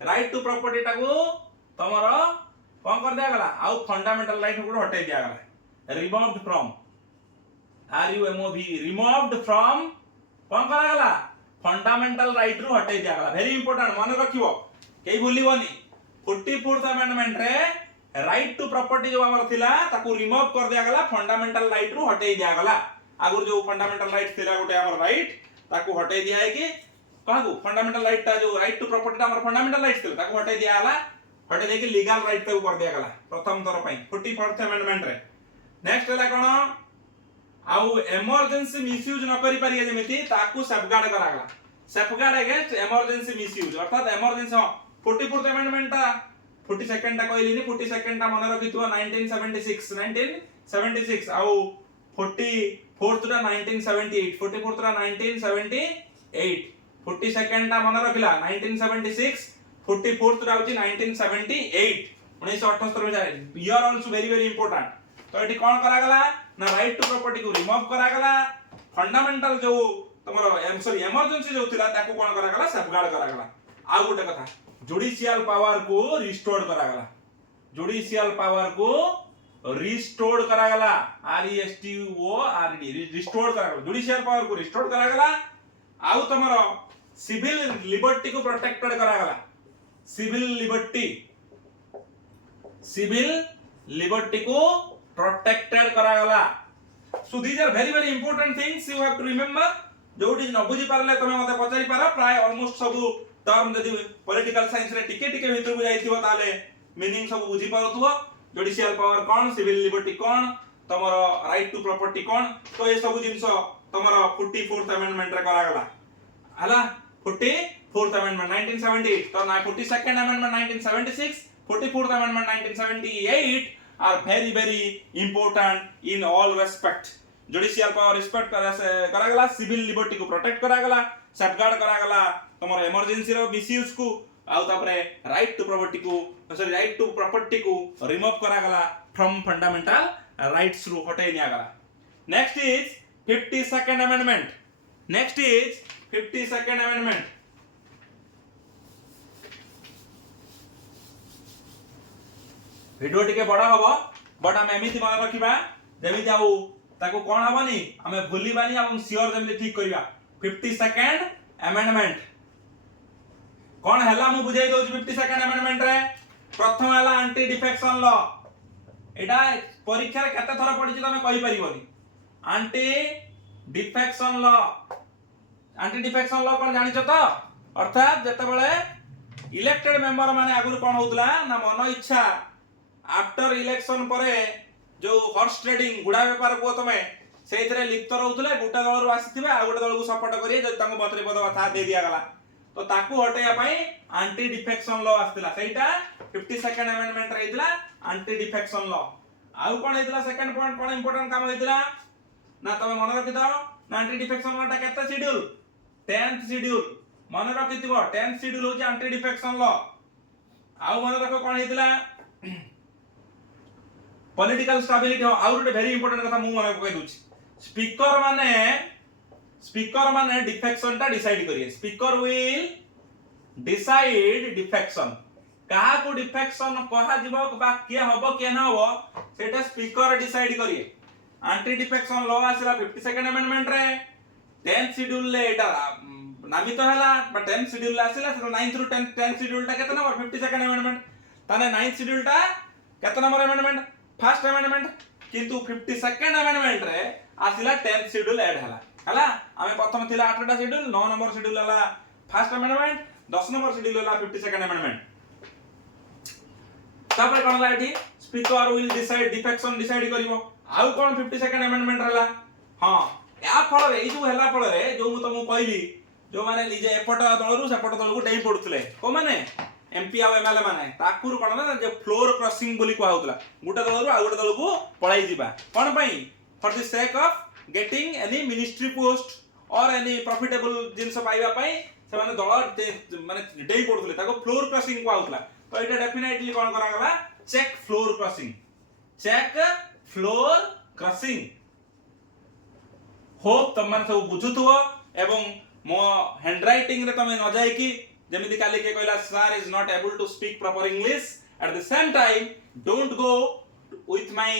राइट टू प्रॉपर्टी ता को तमरो कोन कर दिया गला आउ फंडामेंटल राइट को हटे दिया गला रिमूव्ड फ्रॉम रिमूव्ड फ्रॉम कोन करा गला फंडामेंटल राइट रु हटे दिया गला वेरी इंपोर्टेंट मन रखिबो केई भूलिबोनी 44th अमेंडमेंट रे राइट टू प्रॉपर्टी जो हमर थिला ताकू रिमूव कर दिया गला फंडामेंटल राइट रु हटे दिया गला आगुर जो फंडामेंटल राइट थिला गोटे हमर राइट ताकू हटे दिया है कि कहू फंडामेंटल राइट ता जो राइट टू प्रॉपर्टी हमर फंडामेंटल राइट थिला ताकू हटे दिया गला हटे दे कि लीगल राइट ताकू कर दिया गला प्रथम तरह पई 44th अमेंडमेंट रे नेक्स्ट हला कोन आउ इमरजेंसी मिसयूज न करि पारिए जेमिति ताकू सेफगार्ड करा गला सेफगार्ड अगेंस्ट इमरजेंसी मिसयूज अर्थात इमरजेंसी 44th अमेंडमेंट ता 42nd ता कहलिनी 42nd ता मन रखितो 1976 आउ 44th ता 1978 44th ता 1978 42nd ता मन रखिला 1976 44th ता होची 1978 1978 में जाय ईयर आल्सो वेरी इंपोर्टेंट तो एटी कोन करा गला ना राइट टू प्रॉपर्टी को रिमूव करा गला फंडामेंटल जो तमरो सॉरी इमरजेंसी जो थिला ताको कोन करा गला सेफगार्ड करा गला आ गुटे कथा जुडिशियल पावर को रिस्टोर्ड करा गला जुडिशियल पावर को रिस्टोर्ड करा गला RESTORED रिस्टोर्ड करा गला जुडिशियल पावर को रिस्टोर्ड करा गला आउ तमरो सिविल लिबर्टी को प्रोटेक्टेड करा गला सिविल लिबर्टी को प्रोटेक्टेड करा गला so these are very important things you have to remember जोडी न बुझी पारले तमे मते पचारि पारा प्राय ऑलमोस्ट सब टर्म जदी पॉलिटिकल साइंस रे टिके भीतर को जाइथिबो ताले मीनिंग सब बुझी पारथुबो जुडिशियल पावर कोन सिविल लिबर्टी कोन तमरो राइट टू प्रॉपर्टी कोन तो ये सब जिंस तमरो 44th अमेंडमेंट रे करा गला हला 44th अमेंडमेंट 1978 तो ना 42nd amendment 1976 44th amendment 1978 are very very important in all respect. Judicial power respect करा गला, सिविल लिबर्टी को प्रोटेक्ट करा गला, सेफगार्ड करा गला तमर इमरजेंसी रो मिसयूज को आउ तापरे राइट टू प्रॉपर्टी को सॉरी राइट टू प्रॉपर्टी को रिमूव करा गला फ्रॉम फंडामेंटल राइट्स रु हटाई निया गला. Next is 52nd amendment. Next is 52nd amendment. Video टिके बड़ा हबो बट हम एमिति मन रखिबा जेमिति आउ ताको कोन हबनी हमें भूलिबानी और श्योर जेमिति ठीक करिबा. 52nd amendment कोन हला मु बुझाई दउ 52nd amendment रे प्रथम हला एंटी डिफेक्शन लॉ. एटा परीक्षा रे कते थरा पडिछि तमे कहि परिबोनी. Anti defection law, anti defection law कोन जानिछ त अर्थात जते बेले इलेक्टेड मेंबर माने आगुर कोन होतला ना मन इच्छा आफ्टर इलेक्शन परे जो हॉर्स ट्रेडिंग गुडा व्यापार को तमे सेइथरे लिप्त रहउतले गुटा दल रु आसीथिबे आ गुटा दल को सपोर्ट करिए जे तांको मंत्री पद कथा दे दिया गला तो ताकू हटेया पई एंटी डिफेक्शन लॉ आस्तिला. सेटा 52nd amendment रे हितला एंटी डिफेक्शन लॉ. आउ कोन हितला सेकंड पॉइंट कोन इंपोर्टेंट काम हितला ना तमे मन रखि दाओ ना एंटी डिफेक्शन लॉ टा केते शेड्यूल 10th शेड्यूल मन रखिथिबो 10th शेड्यूल होची एंटी डिफेक्शन लॉ. आउ मन रखो कोन हितला political stability out very important कथा मु मन कहि दोछि. स्पीकर माने डिफेक्शन टा डिसाइड करिए. स्पीकर विल डिसाइड डिफेक्शन कहा को डिफेक्शन कहा जीवो बा के हबो के न हबो सेटा स्पीकर डिसाइड करिए. एंटी डिफेक्शन लॉ आसला 52nd amendment रे 10th शेड्यूल ले एटा नामित हला बट 10th शेड्यूल आसला 9th ରୁ 10th शेड्यूल टा केते नंबर 52nd amendment ताने 9th शेड्यूल टा केते नंबर amendment फर्स्ट amendment किंतु 52nd amendment रे आसिला 10th शेड्यूल ऐड हला आमे प्रथम थिला 8 टा शेड्यूल 9 नंबर शेड्यूल हला फर्स्ट amendment 10 नंबर शेड्यूल हला 52nd amendment. तापर कोन हला एठी speaker will decide defection decide करिवो. आउ कोन 52nd amendment हला हां या फल रे जो हला फल रे जो मु तमु कहली जो माने निजे एपट दल रु सेपट दल को डेई पडुतले को माने एमपी आ एमएलए माने ताकुर कोन ना जे फ्लोर क्रॉसिंग बोली को होतला गुटा दल रु आ गुटा दल को पळाई जिबा कोन पई for the sake of getting any ministry post और एनी प्रॉफिटेबल जिंस पाइबा पई से माने दल माने डेई पडुतले ताको फ्लोर क्रॉसिंग को होतला. तो एटा डेफिनेटली कोन करा गला check floor crossing. Check floor crossing hope तुम माने सब बुझुथुओ एवं मो हैंडराइटिंग रे तमे न जाय कि जेमिति काली के कहला sir is not able to speak proper English at the same time don't go with my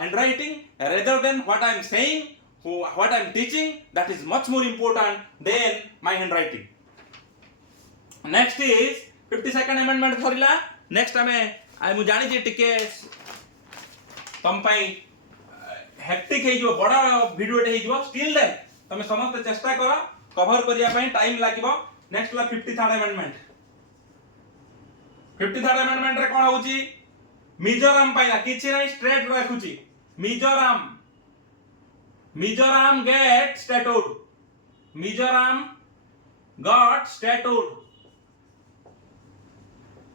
handwriting rather than what I am saying, what I am teaching, that is much more important than my handwriting. Next is 52nd amendment सरिला. Next हमें आई मु जानि जे टिके तम पई hectic हे जो बड़ा वीडियो हे जो स्टिल देन तमे समस्त चेष्टा करो कवर करिया पई टाइम लागिवो. नेक्स्ट ला 53rd amendment. 53rd amendment रे कोन होची मिजोराम पाइला किछि नै स्ट्रेट रखुची. Mizoram get statehood. Mizoram got statehood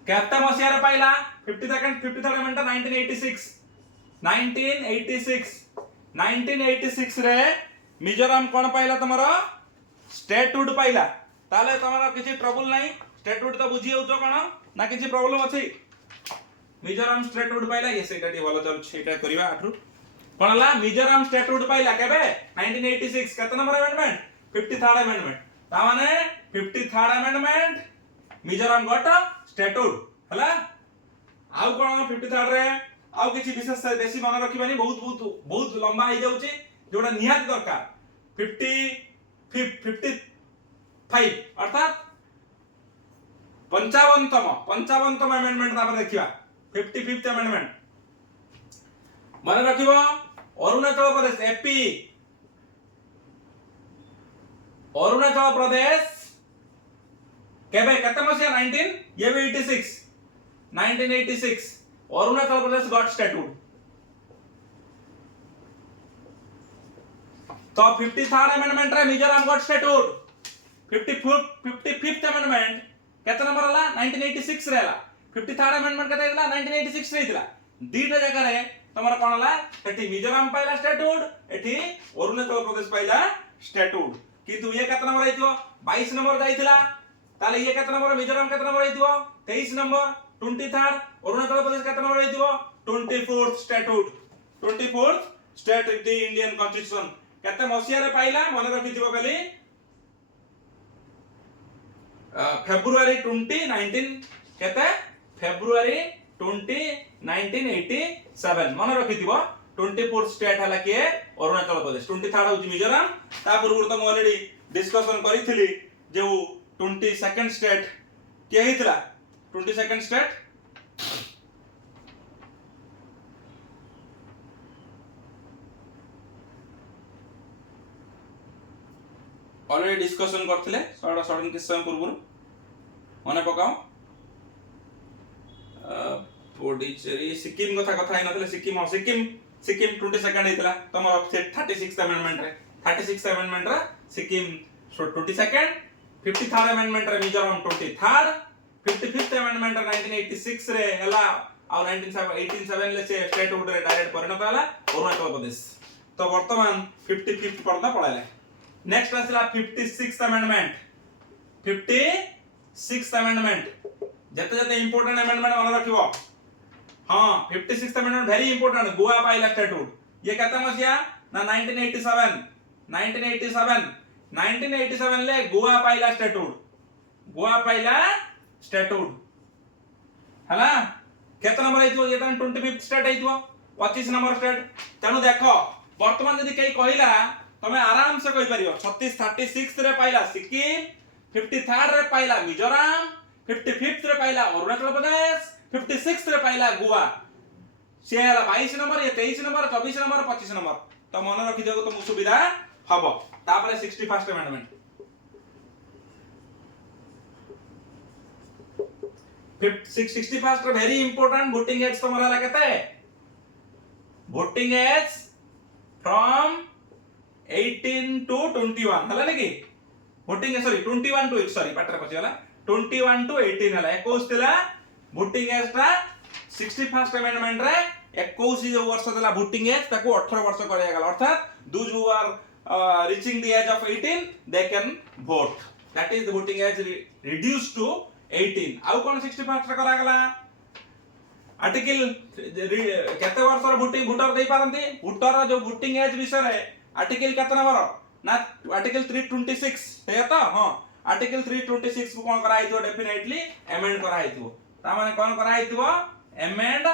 केते मसिया रे पाइला 53rd amendment 1986 रे मिजोराम कोन पाइला तमरो स्टेटहुड पाइला. ताले तमरो किछि ट्रबल नै स्टेटहुड तो बुझी होचो कोन ना किछि प्रॉब्लम अछि. मिजोराम स्टेटहुड पाइला ये सेटा टी भलो चल सेटा करबा आठरु कोन हला मिजोराम स्टेटहुड पाइला केबे 1986 केते नंबर अमेंडमेंट 53rd amendment. ता माने 53rd amendment Mizoram got statehood हला. आउ कोन 53rd रे आउ किछि विशेष बेसी मन रखिबानी बहुत लंबा हो जाउची जोडा निहात दरकार 55 अर्थात 55तम अमेंडमेंट तापर देखिबा 55th amendment मन रखिबो. अरुणाचल प्रदेश एपी अरुणाचल प्रदेश केबे केते मसिया 19 ये भी 1986 अरुणाचल प्रदेश गॉट स्टेटहुड. तो 53rd amendment रे Mizoram got statehood. 55th amendment केते नंबर हला 1986 रे हला. 53rd अमेंडमेंट केते हितला 1986 रे हितला दीटा जगह रे तमर कोन हला एठी मिजोरम पाइला स्टेटहुड एठी अरुणाचल प्रदेश पाइला स्टेटहुड किंतु ये केते नंबर आइतो 22 नंबर जाइतिला ताले ये केते नंबर मिजोरम केते नंबर आइतो 23 नंबर 23rd अरुणाचल प्रदेश केते नंबर आइतो 24th statehood 24th state in the Indian constitution केते मसिया रे पाइला मन रखिथिबो खाली फेब्रुआरी 20 19 केते फेब्रुआरी 20 1987 मन रखिथिबो 24th स्टेट हला के अरुणाचल प्रदेश 23rd होची मिजोरम ता पूर्व तो ऑलरेडी डिस्कशन करिथिली जे 22nd स्टेट के हितला 22nd स्टेट ऑलरेडी डिस्कशन करथिले सडन के समय पूर्व मने पकाओ पोडिचेरी सिक्किम कथा है नथले सिक्किम 22nd हितला तमर 36th अमेंडमेंट रे 36th अमेंडमेंट रे सिक्किम 22nd 53rd अमेंडमेंट रे मिजोरम 23rd 55th अमेंडमेंट रे 1986 रे हला आ 1987 ले से स्टेटहुड रे डायरेक्ट परिणत हला अरुणाचल प्रदेश तो वर्तमान 55th पर्दा पळाले नेक्स्ट आसला 56th अमेंडमेंट 56th अमेंडमेंट जते जते इंपोर्टेंट अमेंडमेंट मन रखिबो हां 56th अमेंडमेंट वेरी इंपोर्टेंट गोवा पाइला स्टेटहुड ये केते मसिया ना 1987 ले गोवा पाइला स्टेटहुड हला केते नंबर आइतो ये 25th स्टेट आइतो 25 नंबर स्टेट तनु देखो वर्तमान यदि कई कहिला तमे आराम से कहि परियो 36 रे पाइला सिक्किम 53rd रे पाइला मिजोरम 55th रे पाइला अरुणाचल प्रदेश 56th रे पाइला गोवा से हला 22 नंबर ये 23 नंबर 24 नंबर 25 नंबर तो मन रखि दियो तो सुविधा हबो तापरे 61st amendment 61st very important voting age तमरा हला केते वोटिंग एज फ्रॉम 18 to 21 हला नेकी वोटिंग सॉरी 21 टू सॉरी पाटर पछि हला 21 to 18 हला 21 थिला वोटिंग एज ता 61st अमेंडमेंट रे 21 जो वर्ष देला वोटिंग एज ताको 18 वर्ष करया गेल अर्थात those who are reaching the age of 18 they can vote that is the voting age reduced to 18 आउ कोन 61st रे करा गेला आर्टिकल केते वर्ष रो वोटिंग वोटर दे पारंती वोटर जो वोटिंग एज विषय रे आर्टिकल केते नंबर ना आर्टिकल 326 है तो हां आर्टिकल 326 को कोन करा आइतो डेफिनेटली अमेंड करा आइतो ता माने कोन करा आइतो अमेंड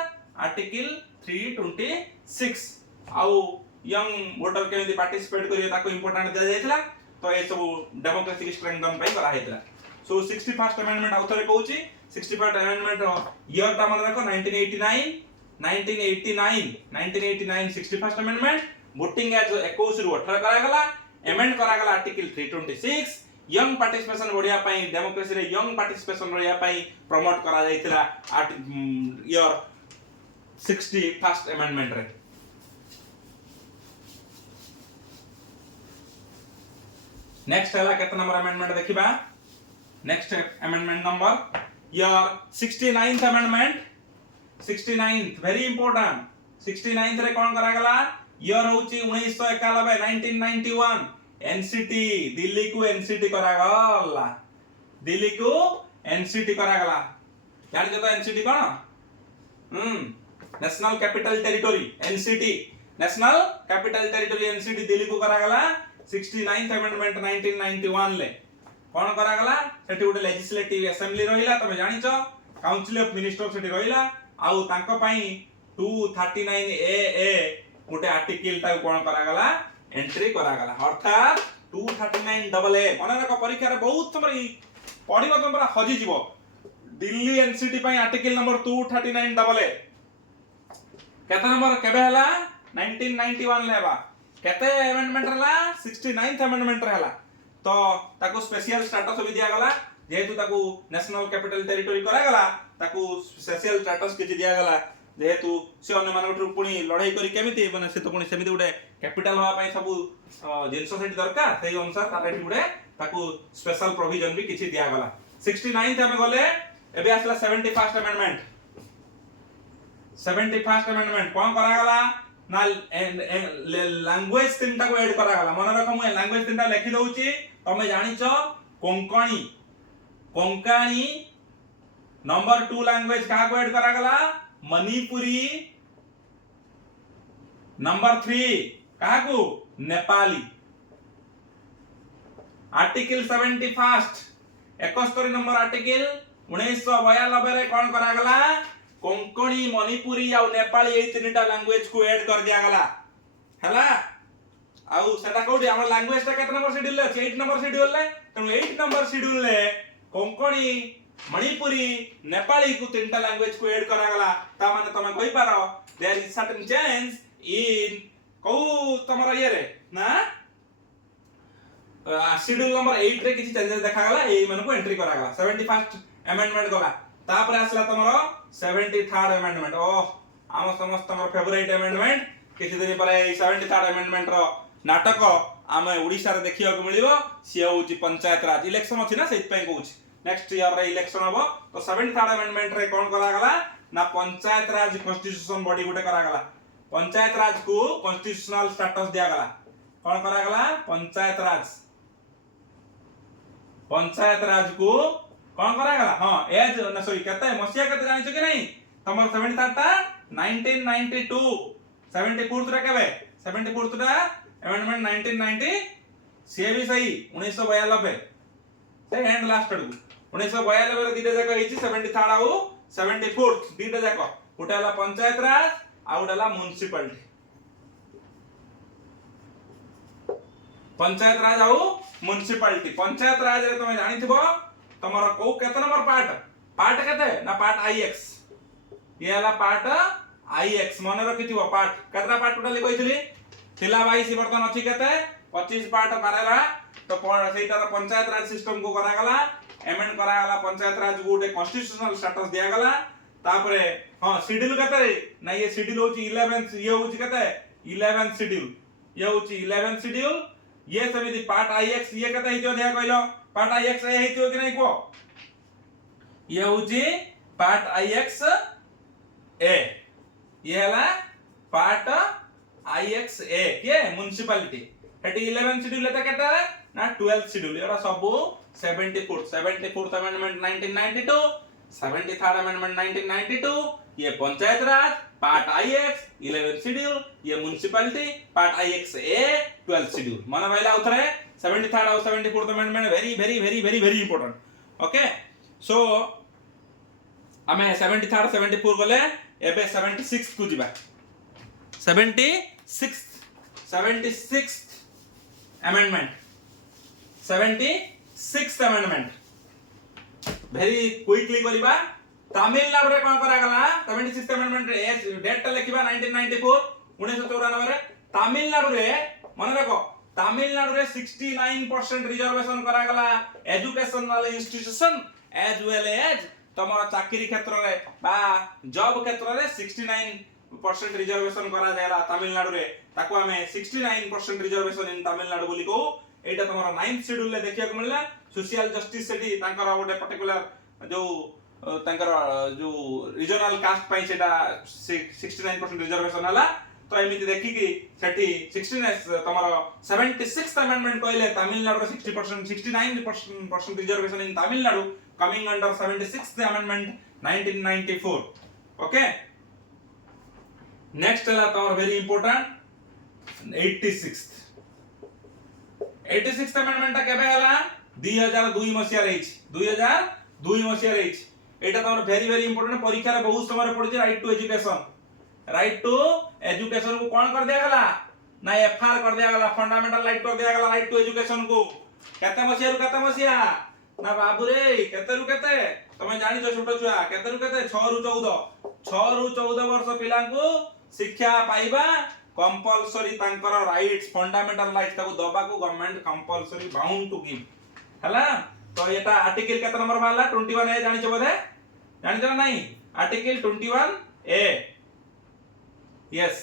आर्टिकल 326 आउ यंग वोटर केमिति पार्टिसिपेट करियो ताको इंपोर्टेंट दे जायतला तो ए सब डेमोक्रेसी स्ट्रेंथन पई करा आइतला सो 61st अमेंडमेंट आउथरे कहूची 61st अमेंडमेंट ईयर ता मन रखो 1989 61st अमेंडमेंट वोटिंग एज 21 रु 18 करा गला अमेंड करा गला आर्टिकल 326 यंग पार्टिसिपेशन बढ़िया पई डेमोक्रेसी रे यंग पार्टिसिपेशन बढ़िया पई प्रमोट करा जायतिला ईयर 61st अमेंडमेंट रे नेक्स्ट हला केतना नंबर अमेंडमेंट देखिबा next amendment number year 69th amendment 69th very important 69th रे कोन करा गला ईयर होची 1991 1991 एनसीटी दिल्ली को एनसीटी करा गला दिल्ली को एनसीटी करा गला जानि तो एनसीटी कोन national capital territory NCT national capital territory NCT Delhi को करा गला 69th अमेंडमेंट 1991 ले कोन करा गला सेठी उडे लेजिस्लेटिव असेंबली रहिला तमे जानि छ काउंसिल ऑफ मिनिस्टर सेठी रहिला आउ तांको पई 239 ए गोटे आर्टिकल ता कोन करा गला एंट्री करा गला अर्थात 239 डबल ए माने रख परीक्षा रे बहुत समय पढिबो तमरा हजी जीवो दिल्ली एनसीटी पई आर्टिकल नंबर 239 डबल ए केते नंबर केबे हला 1991 लेबा केते अमेंडमेंट हला 69th अमेंडमेंट हला तो ताको स्पेशल स्टेटस भी दिया गला जेहेतु ताको नेशनल कैपिटल टेरिटरी करा गला ताको स्पेशल स्टेटस किछि दिया गला जेहेतु से अन्य मानक पुणी लड़ाई करी केमिति माने से तो पुणी सेमिति गुटे कैपिटल होवा पई सब जिंस सेठी दरकार सेही अनुसार तारेठी गुटे ताको स्पेशल प्रोविजन भी किछि दिया गला 69th हमें गले एबे आसला 71st अमेंडमेंट 71st अमेंडमेंट कोन करा गला ना लैंग्वेज तीनटा को ऐड करा गला मन रख मु लैंग्वेज तीनटा लिखि दउची तमे जानि छ कोंकणी कोंकणी नंबर 2 लैंग्वेज कहा को ऐड करा गला मणिपुरी नंबर 3 कहा को नेपाली आर्टिकल 71 71 नंबर आर्टिकल 1992 रे कोन करा गला कोंकणी मणिपुरी आ नेपाली ए तीनटा लैंग्वेज को ऐड कर दिया गला हला आउ सेटा कोडी हमर लैंग्वेज ता केतना नंबर शेड्यूल ले 8 नंबर शेड्यूल ले त 8 नंबर शेड्यूल ले कोंकणी मणिपुरी नेपाली को तीनटा लैंग्वेज को ऐड करा गला ता माने तमे कहि पारो there is certain change in को तमरा ये रे ना शेड्यूल नंबर 8 रे किछि चेंजेस देखा गला एई मन को एंट्री करा गला 71st अमेंडमेंट गला तापर आसला तमरो 73rd अमेंडमेंट ओ आम समस्त तमर फेवरेट अमेंडमेंट किछि दिन परे 73rd अमेंडमेंट रो नाटक आमे ओडिसा रे देखियो को मिलिबो से होची पंचायत राज इलेक्शन अछि ना सेत पय कहूची नेक्स्ट ईयर रे इलेक्शन हबो तो 73rd अमेंडमेंट रे कोन करा गला ना पंचायत राज कॉन्स्टिट्यूशन बॉडी गुटे करा गला पंचायत राज को कॉन्स्टिट्यूशनल स्टेटस दिया गला कोन करा गला पंचायत राज को कोन करा गला हां एज ना सॉरी कते मसिया कते जानि छ कि नहीं तमर 73rd ता 1992 74th रे केबे 74th ता अमेंडमेंट 1990 से भी सही 1992 से एंड लास्ट अडू 1992 रे दीटा जाक हिची 73rd आउ 74th दीटा जाक उटा हला पंचायत राज आ उटा हला म्युनिसिपलिटी पंचायत राज आउ म्युनिसिपलिटी पंचायत राज रे तुम जानि थिबो तमरो को केते नंबर पार्ट केते ना पार्ट आईएक्स ये हला पार्ट आईएक्स मन रखिथिबो पार्ट केतरा पार्ट टोटली कहितली थिला 22 बर्तन अछि केते 25 पार्ट मारेला तो सेटार पंचायत राज सिस्टम को करा गला एमेंड करा गला पंचायत राज को एक कॉन्स्टिट्यूशनल स्टेटस दिया गला तापरे हां शेड्यूल केते ना ये शेड्यूल होची 11th ये होची केते 11th शेड्यूल ये होची 11th शेड्यूल ये समिति पार्ट आईएक्स ये केते हितो दिया कहलो पार्ट आईएक्स ए हितो कि नहीं को ये होची पार्ट आईएक्स ए ये हला पार्ट आईएक्स ए के म्युनिसिपलिटी हेटी 11th शेड्यूल लेता केटा ना 12th शेड्यूल एरा सब 74th अमेंडमेंट 1992 73rd अमेंडमेंट 1992 ये पंचायत राज पार्ट आईएक्स 11th शेड्यूल ये म्युनिसिपलिटी पार्ट आईएक्स ए 12th शेड्यूल मन भाईला उथरे 73rd और 74th amendment very important okay so हमें 73rd 74 गले एबे 76th को जिबा 76th amendment 76th amendment very quickly करिबा तमिलनाडु रे कोन करा गला 76th अमेंडमेंट रे डेट ता लिखिबा 1994 रे तमिलनाडु रे मन रखो तमिलनाडु रे 69% रिजर्वेशन करा गला educational institution as well as तमरा चाकरी क्षेत्र रे बा जॉब क्षेत्र रे 69% रिजर्वेशन करा जायला तमिलनाडु रे ताको हमें 69% रिजर्वेशन इन तमिलनाडु बोली को एटा तमरा 9th शेड्यूल ले देखिया को मिलला सोशल जस्टिस सेठी तांकर गोटे पर्टिकुलर जो तांकर जो रीजनल कास्ट पई सेटा 69% रिजर्वेशन हला तो एमिति देखि कि सेठी 69 तमरा 76th अमेंडमेंट कहले तमिलनाडु रे 69% रिजर्वेशन इन Tamil Nadu coming under 76th amendment 1994 okay next है तमर very important 86th amendment ता केबे हला 2002 मसिया रहिछ 2002 मसिया रहिछ एटा तमर very important परीक्षा रे बहुत समय पड़छि राइट टू एजुकेशन को कोन कर दिया गला ना एफआर कर दिया गला फंडामेंटल राइट कर दिया गला राइट टू एजुकेशन को केते मसिया रु केते मसिया ना बाबू रे केते रु केते तमे जानि छ छोटो छुआ केते रु केते 6 रु 14 वर्ष पिला को शिक्षा पाइबा कंपलसरी तांकर राइट्स फंडामेंटल राइट्स ताको दबा को government compulsory bound to give हला तो एटा आर्टिकल केते नंबर मारला 21 ए जानि छ बोधे जानि छ नहीं आर्टिकल 21 ए यस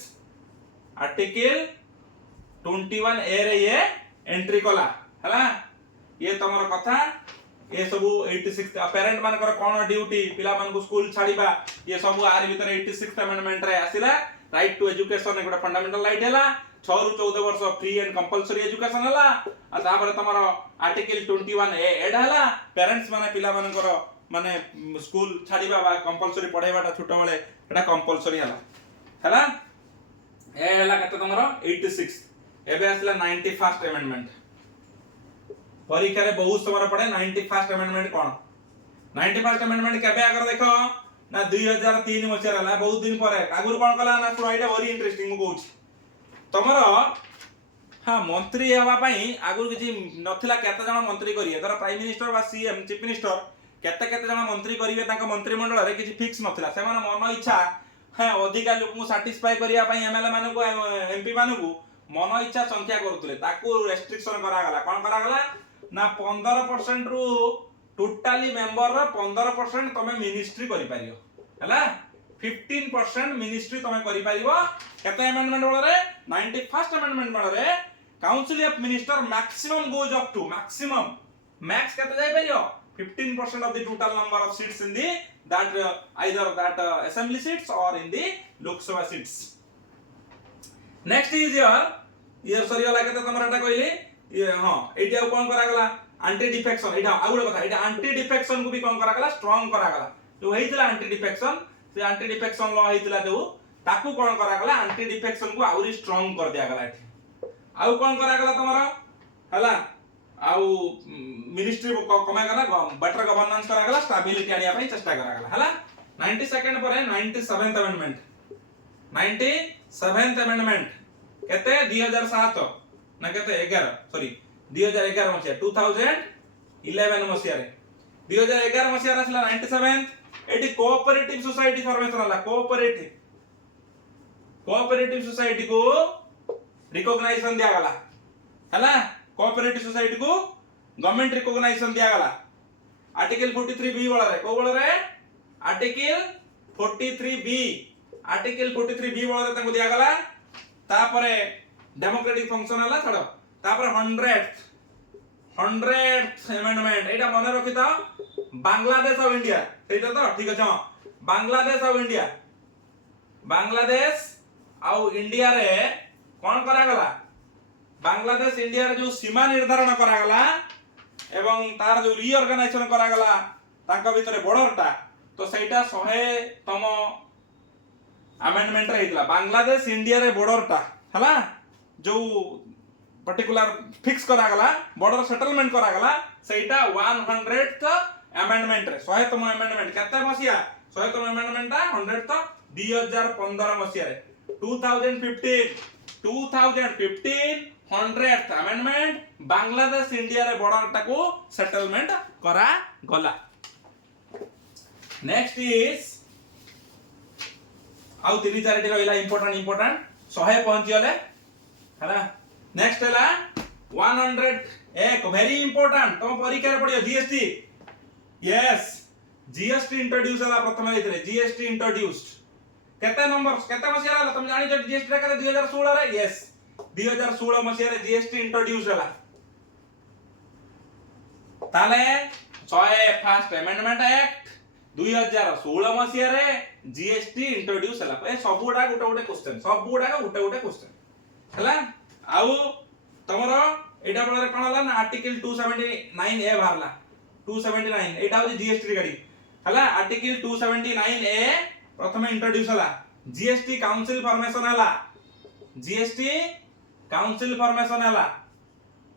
आर्टिकल 21 ए रे ये एंट्री कला हला ये तमर कथा ये सब 86 पेरेंट मानकर कोन ड्यूटी पिला मान को स्कूल छाड़ीबा ये सब आर भीतर 86th अमेंडमेंट रे आसिला राइट टू एजुकेशन एक फंडामेंटल राइट हैला 6 रु 14 वर्ष फ्री एंड कंपलसरी एजुकेशन हैला आ तापर तमरो आर्टिकल 21 ए ऐड हैला पेरेंट्स माने पिला मानकर माने स्कूल छाड़ीबा बा कंपलसरी पढाइबाटा छोट बेले एटा कंपलसरी हैला ए हैला कते तमरो 86 एबे आसला 91st अमेंडमेंट परीक्षा रे बहुत समय पड़े 91st अमेंडमेंट कोन 91st अमेंडमेंट केबे आगर देखो ना 2003 मसिया रहला बहुत दिन परे आगुर कोन कला ना सुनो एटा वेरी इंटरेस्टिंग मु कहूची तमरो हां मंत्री हवा पई आगुर किछि नथिला केते जण मंत्री करिए धर प्राइम मिनिस्टर बा सीएम चीफ मिनिस्टर केते जण मंत्री करिवे ताका मंत्रिमंडल रे किछि फिक्स नथिला से माने मन इच्छा हां अधिका लोक को सैटिस्फाई करिया पई एमएलए मानु को एमपी मानु को मन इच्छा संख्या करथुले ताकू रेस्ट्रिक्शन करा गला कोन करा गला ना 15% रु टोटली मेंबर रा 15% तमे मिनिस्ट्री करि पारियो हला 15% मिनिस्ट्री तमे करि पारिबो केते अमेंडमेंट वाला रे 91st अमेंडमेंट वाला रे council of minister maximum goes up to maximum max केते जाय पारियो 15% of the total number of seats in the that either that assembly seats or in the Lok Sabha seats. Next is your sorry वाला केते तमरा एटा कहली ये हां एटा कोन करा गला anti defection एटा आउड कथा एटा एंटी डिफेक्शन को भी कोन करा गला स्ट्रांग करा गला जो हेइतला एंटी डिफेक्शन से एंटी डिफेक्शन लॉ हेइतला जो ताकू कोन करा गला एंटी डिफेक्शन को आउरी स्ट्रांग कर दिया गला एठी आउ कोन करा गला तमरा हला आउ मिनिस्ट्री कमे गला बेटर गवर्नेंस करा गला स्टेबिलिटी आनिया पई चेष्टा करा गला हला 92nd परे 97th अमेंडमेंट 97th अमेंडमेंट केते 2007 ना केते 11 सॉरी 2011 मसिया 2011 मसिया रे 2011 मसिया रसला 97th eighty cooperative society formation हला कोऑपरेटिव सोसाइटी को रिकॉग्नाइजेशन दिया गला हला कोऑपरेटिव सोसाइटी को गवर्नमेंट रिकॉग्नाइजेशन दिया गला आर्टिकल 43 बी वाला रे को वाला रे आर्टिकल 43 बी वाला रे तंको दिया गला तापरे डेमोक्रेटिक फंक्शन हला छडो तापरे 100th अमेंडमेंट एटा मने रखिता बांग्लादेश ऑफ इंडिया सेटा तो ठीक अछि बांग्लादेश ऑफ इंडिया बांग्लादेश आउ इंडिया रे कोन करा गला बांग्लादेश इंडिया रे जो सीमा निर्धारण करा गला एवं तार जो रीऑर्गेनाइजेशन करा गला तांका भीतर बॉर्डरटा तो सेटा 100तम अमेंडमेंट रे हितला बांग्लादेश इंडिया रे बॉर्डरटा हला जो पर्टिकुलर फिक्स करा गला बॉर्डर सेटलमेंट करा गला सेटा 100th अमेंडमेंट रे 100तम अमेंडमेंट केते मसिया 100तम अमेंडमेंट 100th 2015 मसिया रे 2015 100th अमेंडमेंट बांग्लादेश इंडिया रे बॉर्डर टाको सेटलमेंट करा गला नेक्स्ट इज आउ तीन चारटी रहिला इंपोर्टेंट 100 पहुंची गले हला नेक्स्ट हला 100 एक वेरी इंपोर्टेंट तुम परीक्षा रे पढियो जीएसटी यस जीएसटी इंट्रोड्यूस हला प्रथम हेतरे जीएसटी इंट्रोड्यूस्ड केते नंबर केते मसिया हला तुम जानि जे जीएसटी रे केते 2016 रे यस 2016 मसिया रे जीएसटी इंट्रोड्यूस हला ताले 101st अमेंडमेंट एक्ट 2016 मसिया रे जीएसटी इंट्रोड्यूस हला ए सबुडा गोटे गोटे क्वेश्चन हला आउ तमरो एटा बळे कोन हला ना आर्टिकल 279 ए भारला 279 एटा हो जीएसटी रिगार्डिंग हला आर्टिकल 279 ए प्रथम इंट्रोड्यूस हला जीएसटी काउंसिल फॉर्मेशन हला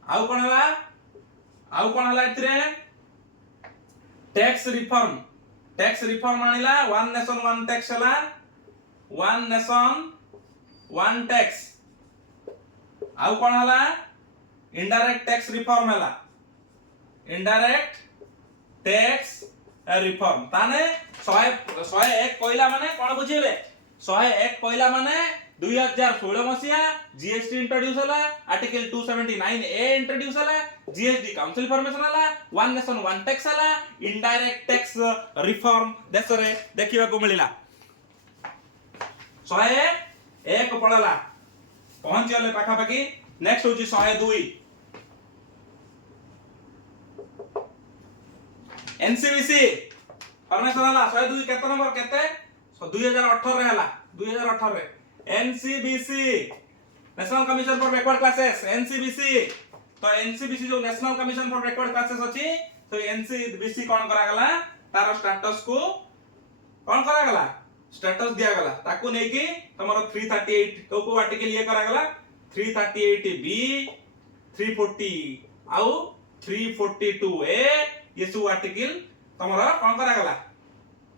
आउ कोन हला इतरे टैक्स रिफॉर्म आनिला वन नेशन वन टैक्स हला वन नेशन वन टैक्स आउ कोन हला इनडायरेक्ट टैक्स रिफॉर्म हला इनडायरेक्ट टैक्स रिफॉर्म ताने 101 कोइला माने कोन बुझिले 101 कोइला माने 2016 मसिया जीएसटी इंट्रोड्यूस हला आर्टिकल 279 ए इंट्रोड्यूस हला जीएसटी काउंसिल फॉर्मेशन हला वन नेशन वन टैक्स हला इनडायरेक्ट टैक्स रिफॉर्म देश रे देखिबा को मिलिला 101 पड़ला पहुंच गले पाखा पाखी नेक्स्ट होची 102 एनसीबीसी फॉर्मेशन हला 102 केते नंबर केते 2018 रे हला 2018 रे NCBC national commission for backward classes NCBC तो एनसीबीसी जो national commission for backward classes अछि तो एनसीबीसी कोन करा गला तार स्टेटस को कोन करा गला स्टेटस दिया गला ताकू नै कि तमरो 338 को आर्टिकल ये करा गला 338 बी 340 आउ 342 ए ये सब आर्टिकल तमरो कोन करा गला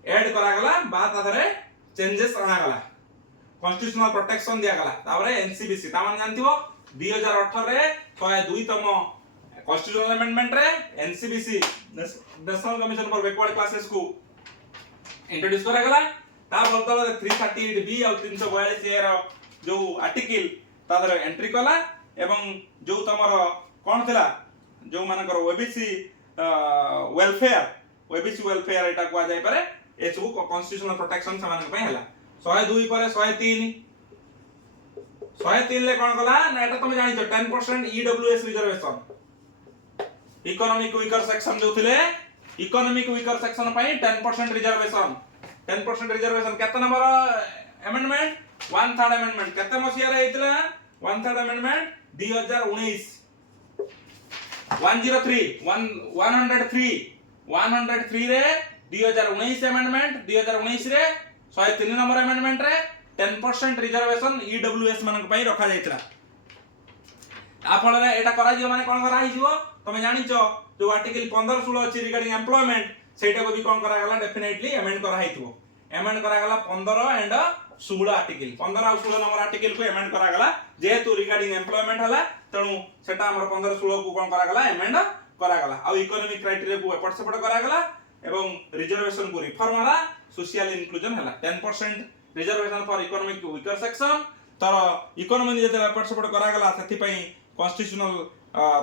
ऐड करा गला बात आधारे चेंजेस अना गला कॉन्स्टिट्यूशनल प्रोटेक्शन दिया गला तारे एनसीबीसी ता मान जानथिबो 2018 रे 102 तम कॉन्स्टिट्यूशनल अमेंडमेंट रे NCBC national commission for backward classes को इंट्रोड्यूस करा गला ता बदल 338 बी और 342 ए रो जो आर्टिकल तादर एंट्री कला एवं जो तमर कोन थिला जो मानकर ओबीसी वेलफेयर एटा को जाय पारे ए सब कॉन्स्टिट्यूशनल प्रोटेक्शन समान पे हला 102 पर 103 ले कोन कला ना एटा तुम जानि छ 10% EWS reservation economic weaker section जो थिले इकोनॉमिक वीकर सेक्शन पई 10% रिजर्वेशन 10% रिजर्वेशन केते नंबर अमेंडमेंट 1/3 अमेंडमेंट केते मसिया रे हितला 1/3 अमेंडमेंट 2019 103 रे 2019 अमेंडमेंट 2019 रे 103 नंबर अमेंडमेंट रे 10% रिजर्वेशन ईडब्ल्यूएस मानक पई रखा जायतला आ फल रे एटा करा जियो माने कोन करा हिजिवो तमे जानि छ जो आर्टिकल 15 16 अछि रिगार्डिंग एम्प्लॉयमेंट सेटा को भी कोन करा गला डेफिनेटली अमेंड करा हितबो अमेंड करा गला 15 एंड 16 आर्टिकल 15 और 16 नंबर आर्टिकल को अमेंड करा गला जेहेतु रिगार्डिंग एम्प्लॉयमेंट हला तणु सेटा हमर 15 16 को कोन करा गला अमेंड करा गला आ इकोनॉमिक क्राइटेरिया को एपट सेपट करा गला एवं रिजर्वेशन को रिफॉर्म हला सोशल इंक्लूजन हला 10% reservation for economic weaker section तर इकोनॉमी जेते एपट सेपट करा गला सेति पई कॉन्स्टिट्यूशनल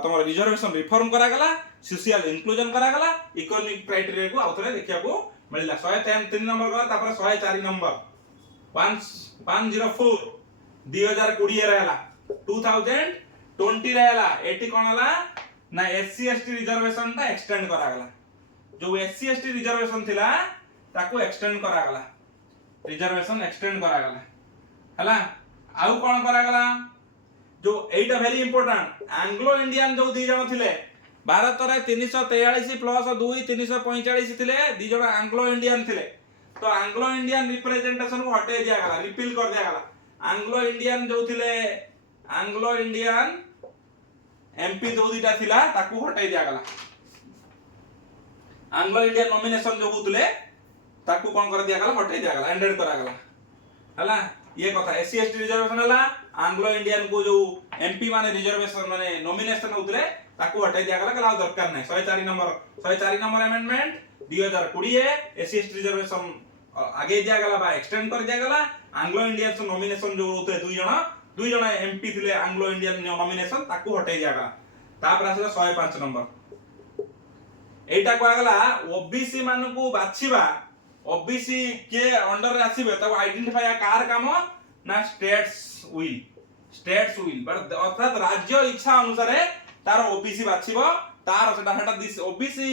तमर रिजर्वेशन रिफॉर्म करा गला सोशल इंक्लूजन करा गला इकोनॉमिक क्राइटेरिया को आउथरे देखिया को मिलला 103 नंबर गला तापर 104 नंबर 504 2020 रे हला 2020 रे हला एटी कोन हला ना एससी एसटी रिजर्वेशन ता एक्सटेंड करा गला जो एससी एसटी रिजर्वेशन थिला ताको एक्सटेंड करा गला रिजर्वेशन एक्सटेंड करा गला हला आउ कोन करा गला जो एटा वेरी इंपोर्टेंट एंग्लो इंडियन जो दी जण थिले भारत रे 343 प्लस 2 345 थिले दी जण एंग्लो इंडियन थिले तो एंग्लो इंडियन रिप्रेजेंटेशन को हटे दिया गला रिपील कर दिया गला एंग्लो इंडियन जो थिले एंग्लो इंडियन एमपी जो दीटा थिला ताकू हटे दिया गला एंग्लो इंडियन नॉमिनेशन जो होतले ताकू कोन कर दिया गला हटे दिया गला एंडेड करा गला हला ये कथा एससी एसटी रिजर्वेशन हला एंग्लो इंडियन को जो एमपी माने रिजर्वेशन माने नॉमिनेशन होतले ताकू हटे दिया गला कला दरकार नै 104 number amendment 2020 SC ST reservation आगे दिया गला बा एक्सटेंड कर दिया गला एंग्लो इंडियन से नॉमिनेशन जो होते दुई जण एमपी थिले एंग्लो इंडियन नॉमिनेशन ताकू हटे दिया गला तापर आसला 105 नंबर एटा को आगला ओबीसी मानकू बाछिबा ओबीसी के अंडर रे आसीबे तब आइडेंटिफाई कार काम ना स्टेट्स विल बट अर्थात राज्य इच्छा अनुसार तार ओबीसी बाछिबो तार सेटा this OBC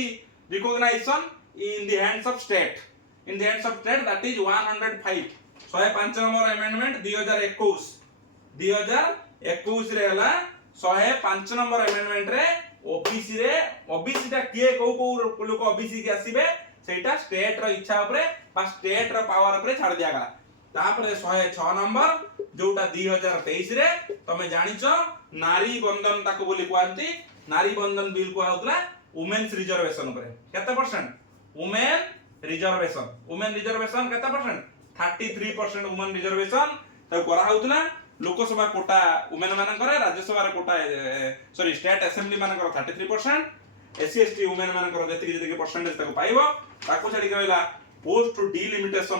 recognisation in the hands of state that is 105 number amendment 2021 रे हला 105 नंबर अमेंडमेंट रे ओबीसी ता किए को लोक ओबीसी के आसीबे सेटा स्टेट रो इच्छा ऊपर बा स्टेट रो पावर ऊपर छाड़ दिया गला तापर 106 नंबर जोटा 2023 रे तमे जानि छ नारी बंधन ताको बोली कहंती नारी बंधन बिल को आउतला वुमेन्स रिजर्वेशन ऊपर केते परसेंट वुमेन रिजर्वेशन केते परसेंट 33% वुमेन रिजर्वेशन त करा होतला लोकसभा कोटा वुमेन मानकर राज्यसभा रे कोटा सॉरी स्टेट असेंबली मानकर 33% एससी एसटी वुमेन मानकर जति परसेंटेज ताको पाइबो ताको छाडी कहला पोस्ट डिलिमिटेशन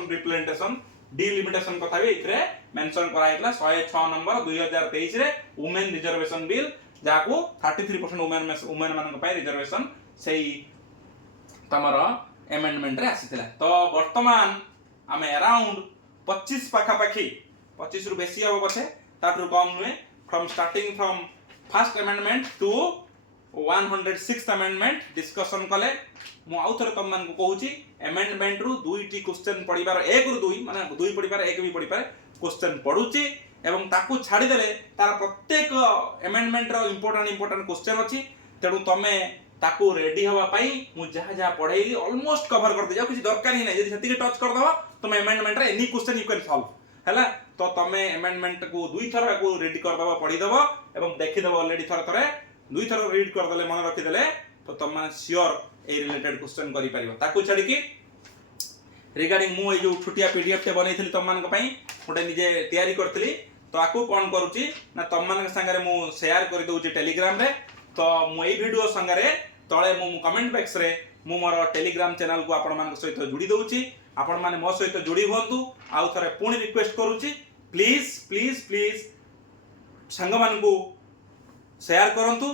डिलिमिटेशन कथा भी इथरे मेंशन करा हितला 106 नंबर 2023 रे वुमेन रिजर्वेशन बिल जाको 33% वुमेन मानक पाई रिजर्वेशन सेही तमरो अमेंडमेंट रे आसीतला तो वर्तमान आमे अराउंड 25 पाखा पाखी 25 रु बेसी हो बसे ताटु कम नुए from starting from first amendment to 106th amendment discussion कले मु आउ थरे तुम मान को कहूची अमेंडमेंट रु दुईटी क्वेश्चन पढ़िबार एक रु दुई माने दुई पढ़िबार एक भी पढ़िबार क्वेश्चन पढुची एवं ताकू छाड़ी देले तार प्रत्येक अमेंडमेंट रो इंपोर्टेंट क्वेश्चन अछि तेणु तमे ताकू रेडी हवा पाई मु जहा जहा पढ़ेली ऑलमोस्ट कवर कर दे जाउ किछि दरकार ही नै यदि सेति टच कर दबो तमे अमेंडमेंट रे any question you can solve हैला तो तमे अमेंडमेंट को दुई थर को रेडी कर दबो पढ़ी दबो एवं देखि दबो ऑलरेडी थरे दुई थर रीड कर देले मन रखि देले तो तुम माने श्योर ए रिलेटेड क्वेश्चन करि परिबो ताकू छाडी की रिगार्डिंग मु ए जो छुटिया पीडीएफ टे बनैथिली तुम मान पई गोटे निजे तयारी करथिली तो आकू कोन करूची ना तुम मान संगे मु शेयर कर दउची टेलीग्राम रे तो मु ए वीडियो संगे तळे मु कमेंट बॉक्स रे मु मोर टेलीग्राम चैनल को आपण मान सहित जुड़ी दउची आपण माने मो सहित जुड़ी होंतु आउ थरे पुणी रिक्वेस्ट करूची प्लीज प्लीज प्लीज संग मान को शेयर करंतु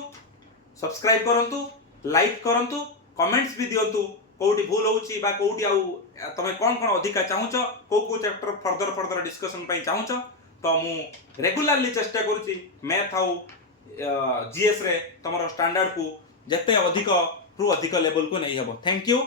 सब्सक्राइब करंतु लाइक करंतु कमेंट्स भी दियंतु कोउटी भूल होउची बा कोउटी आउ तमे कोन कोन अधिका चाहुचो को चैप्टर फर्दर डिस्कशन पई चाहुचो तो मु रेगुलरली चेष्टा करूची मैथ आउ जीएस रे तमरो स्टैंडर्ड को जते अधिक रु अधिक लेवल को नहीं हबो थैंक यू।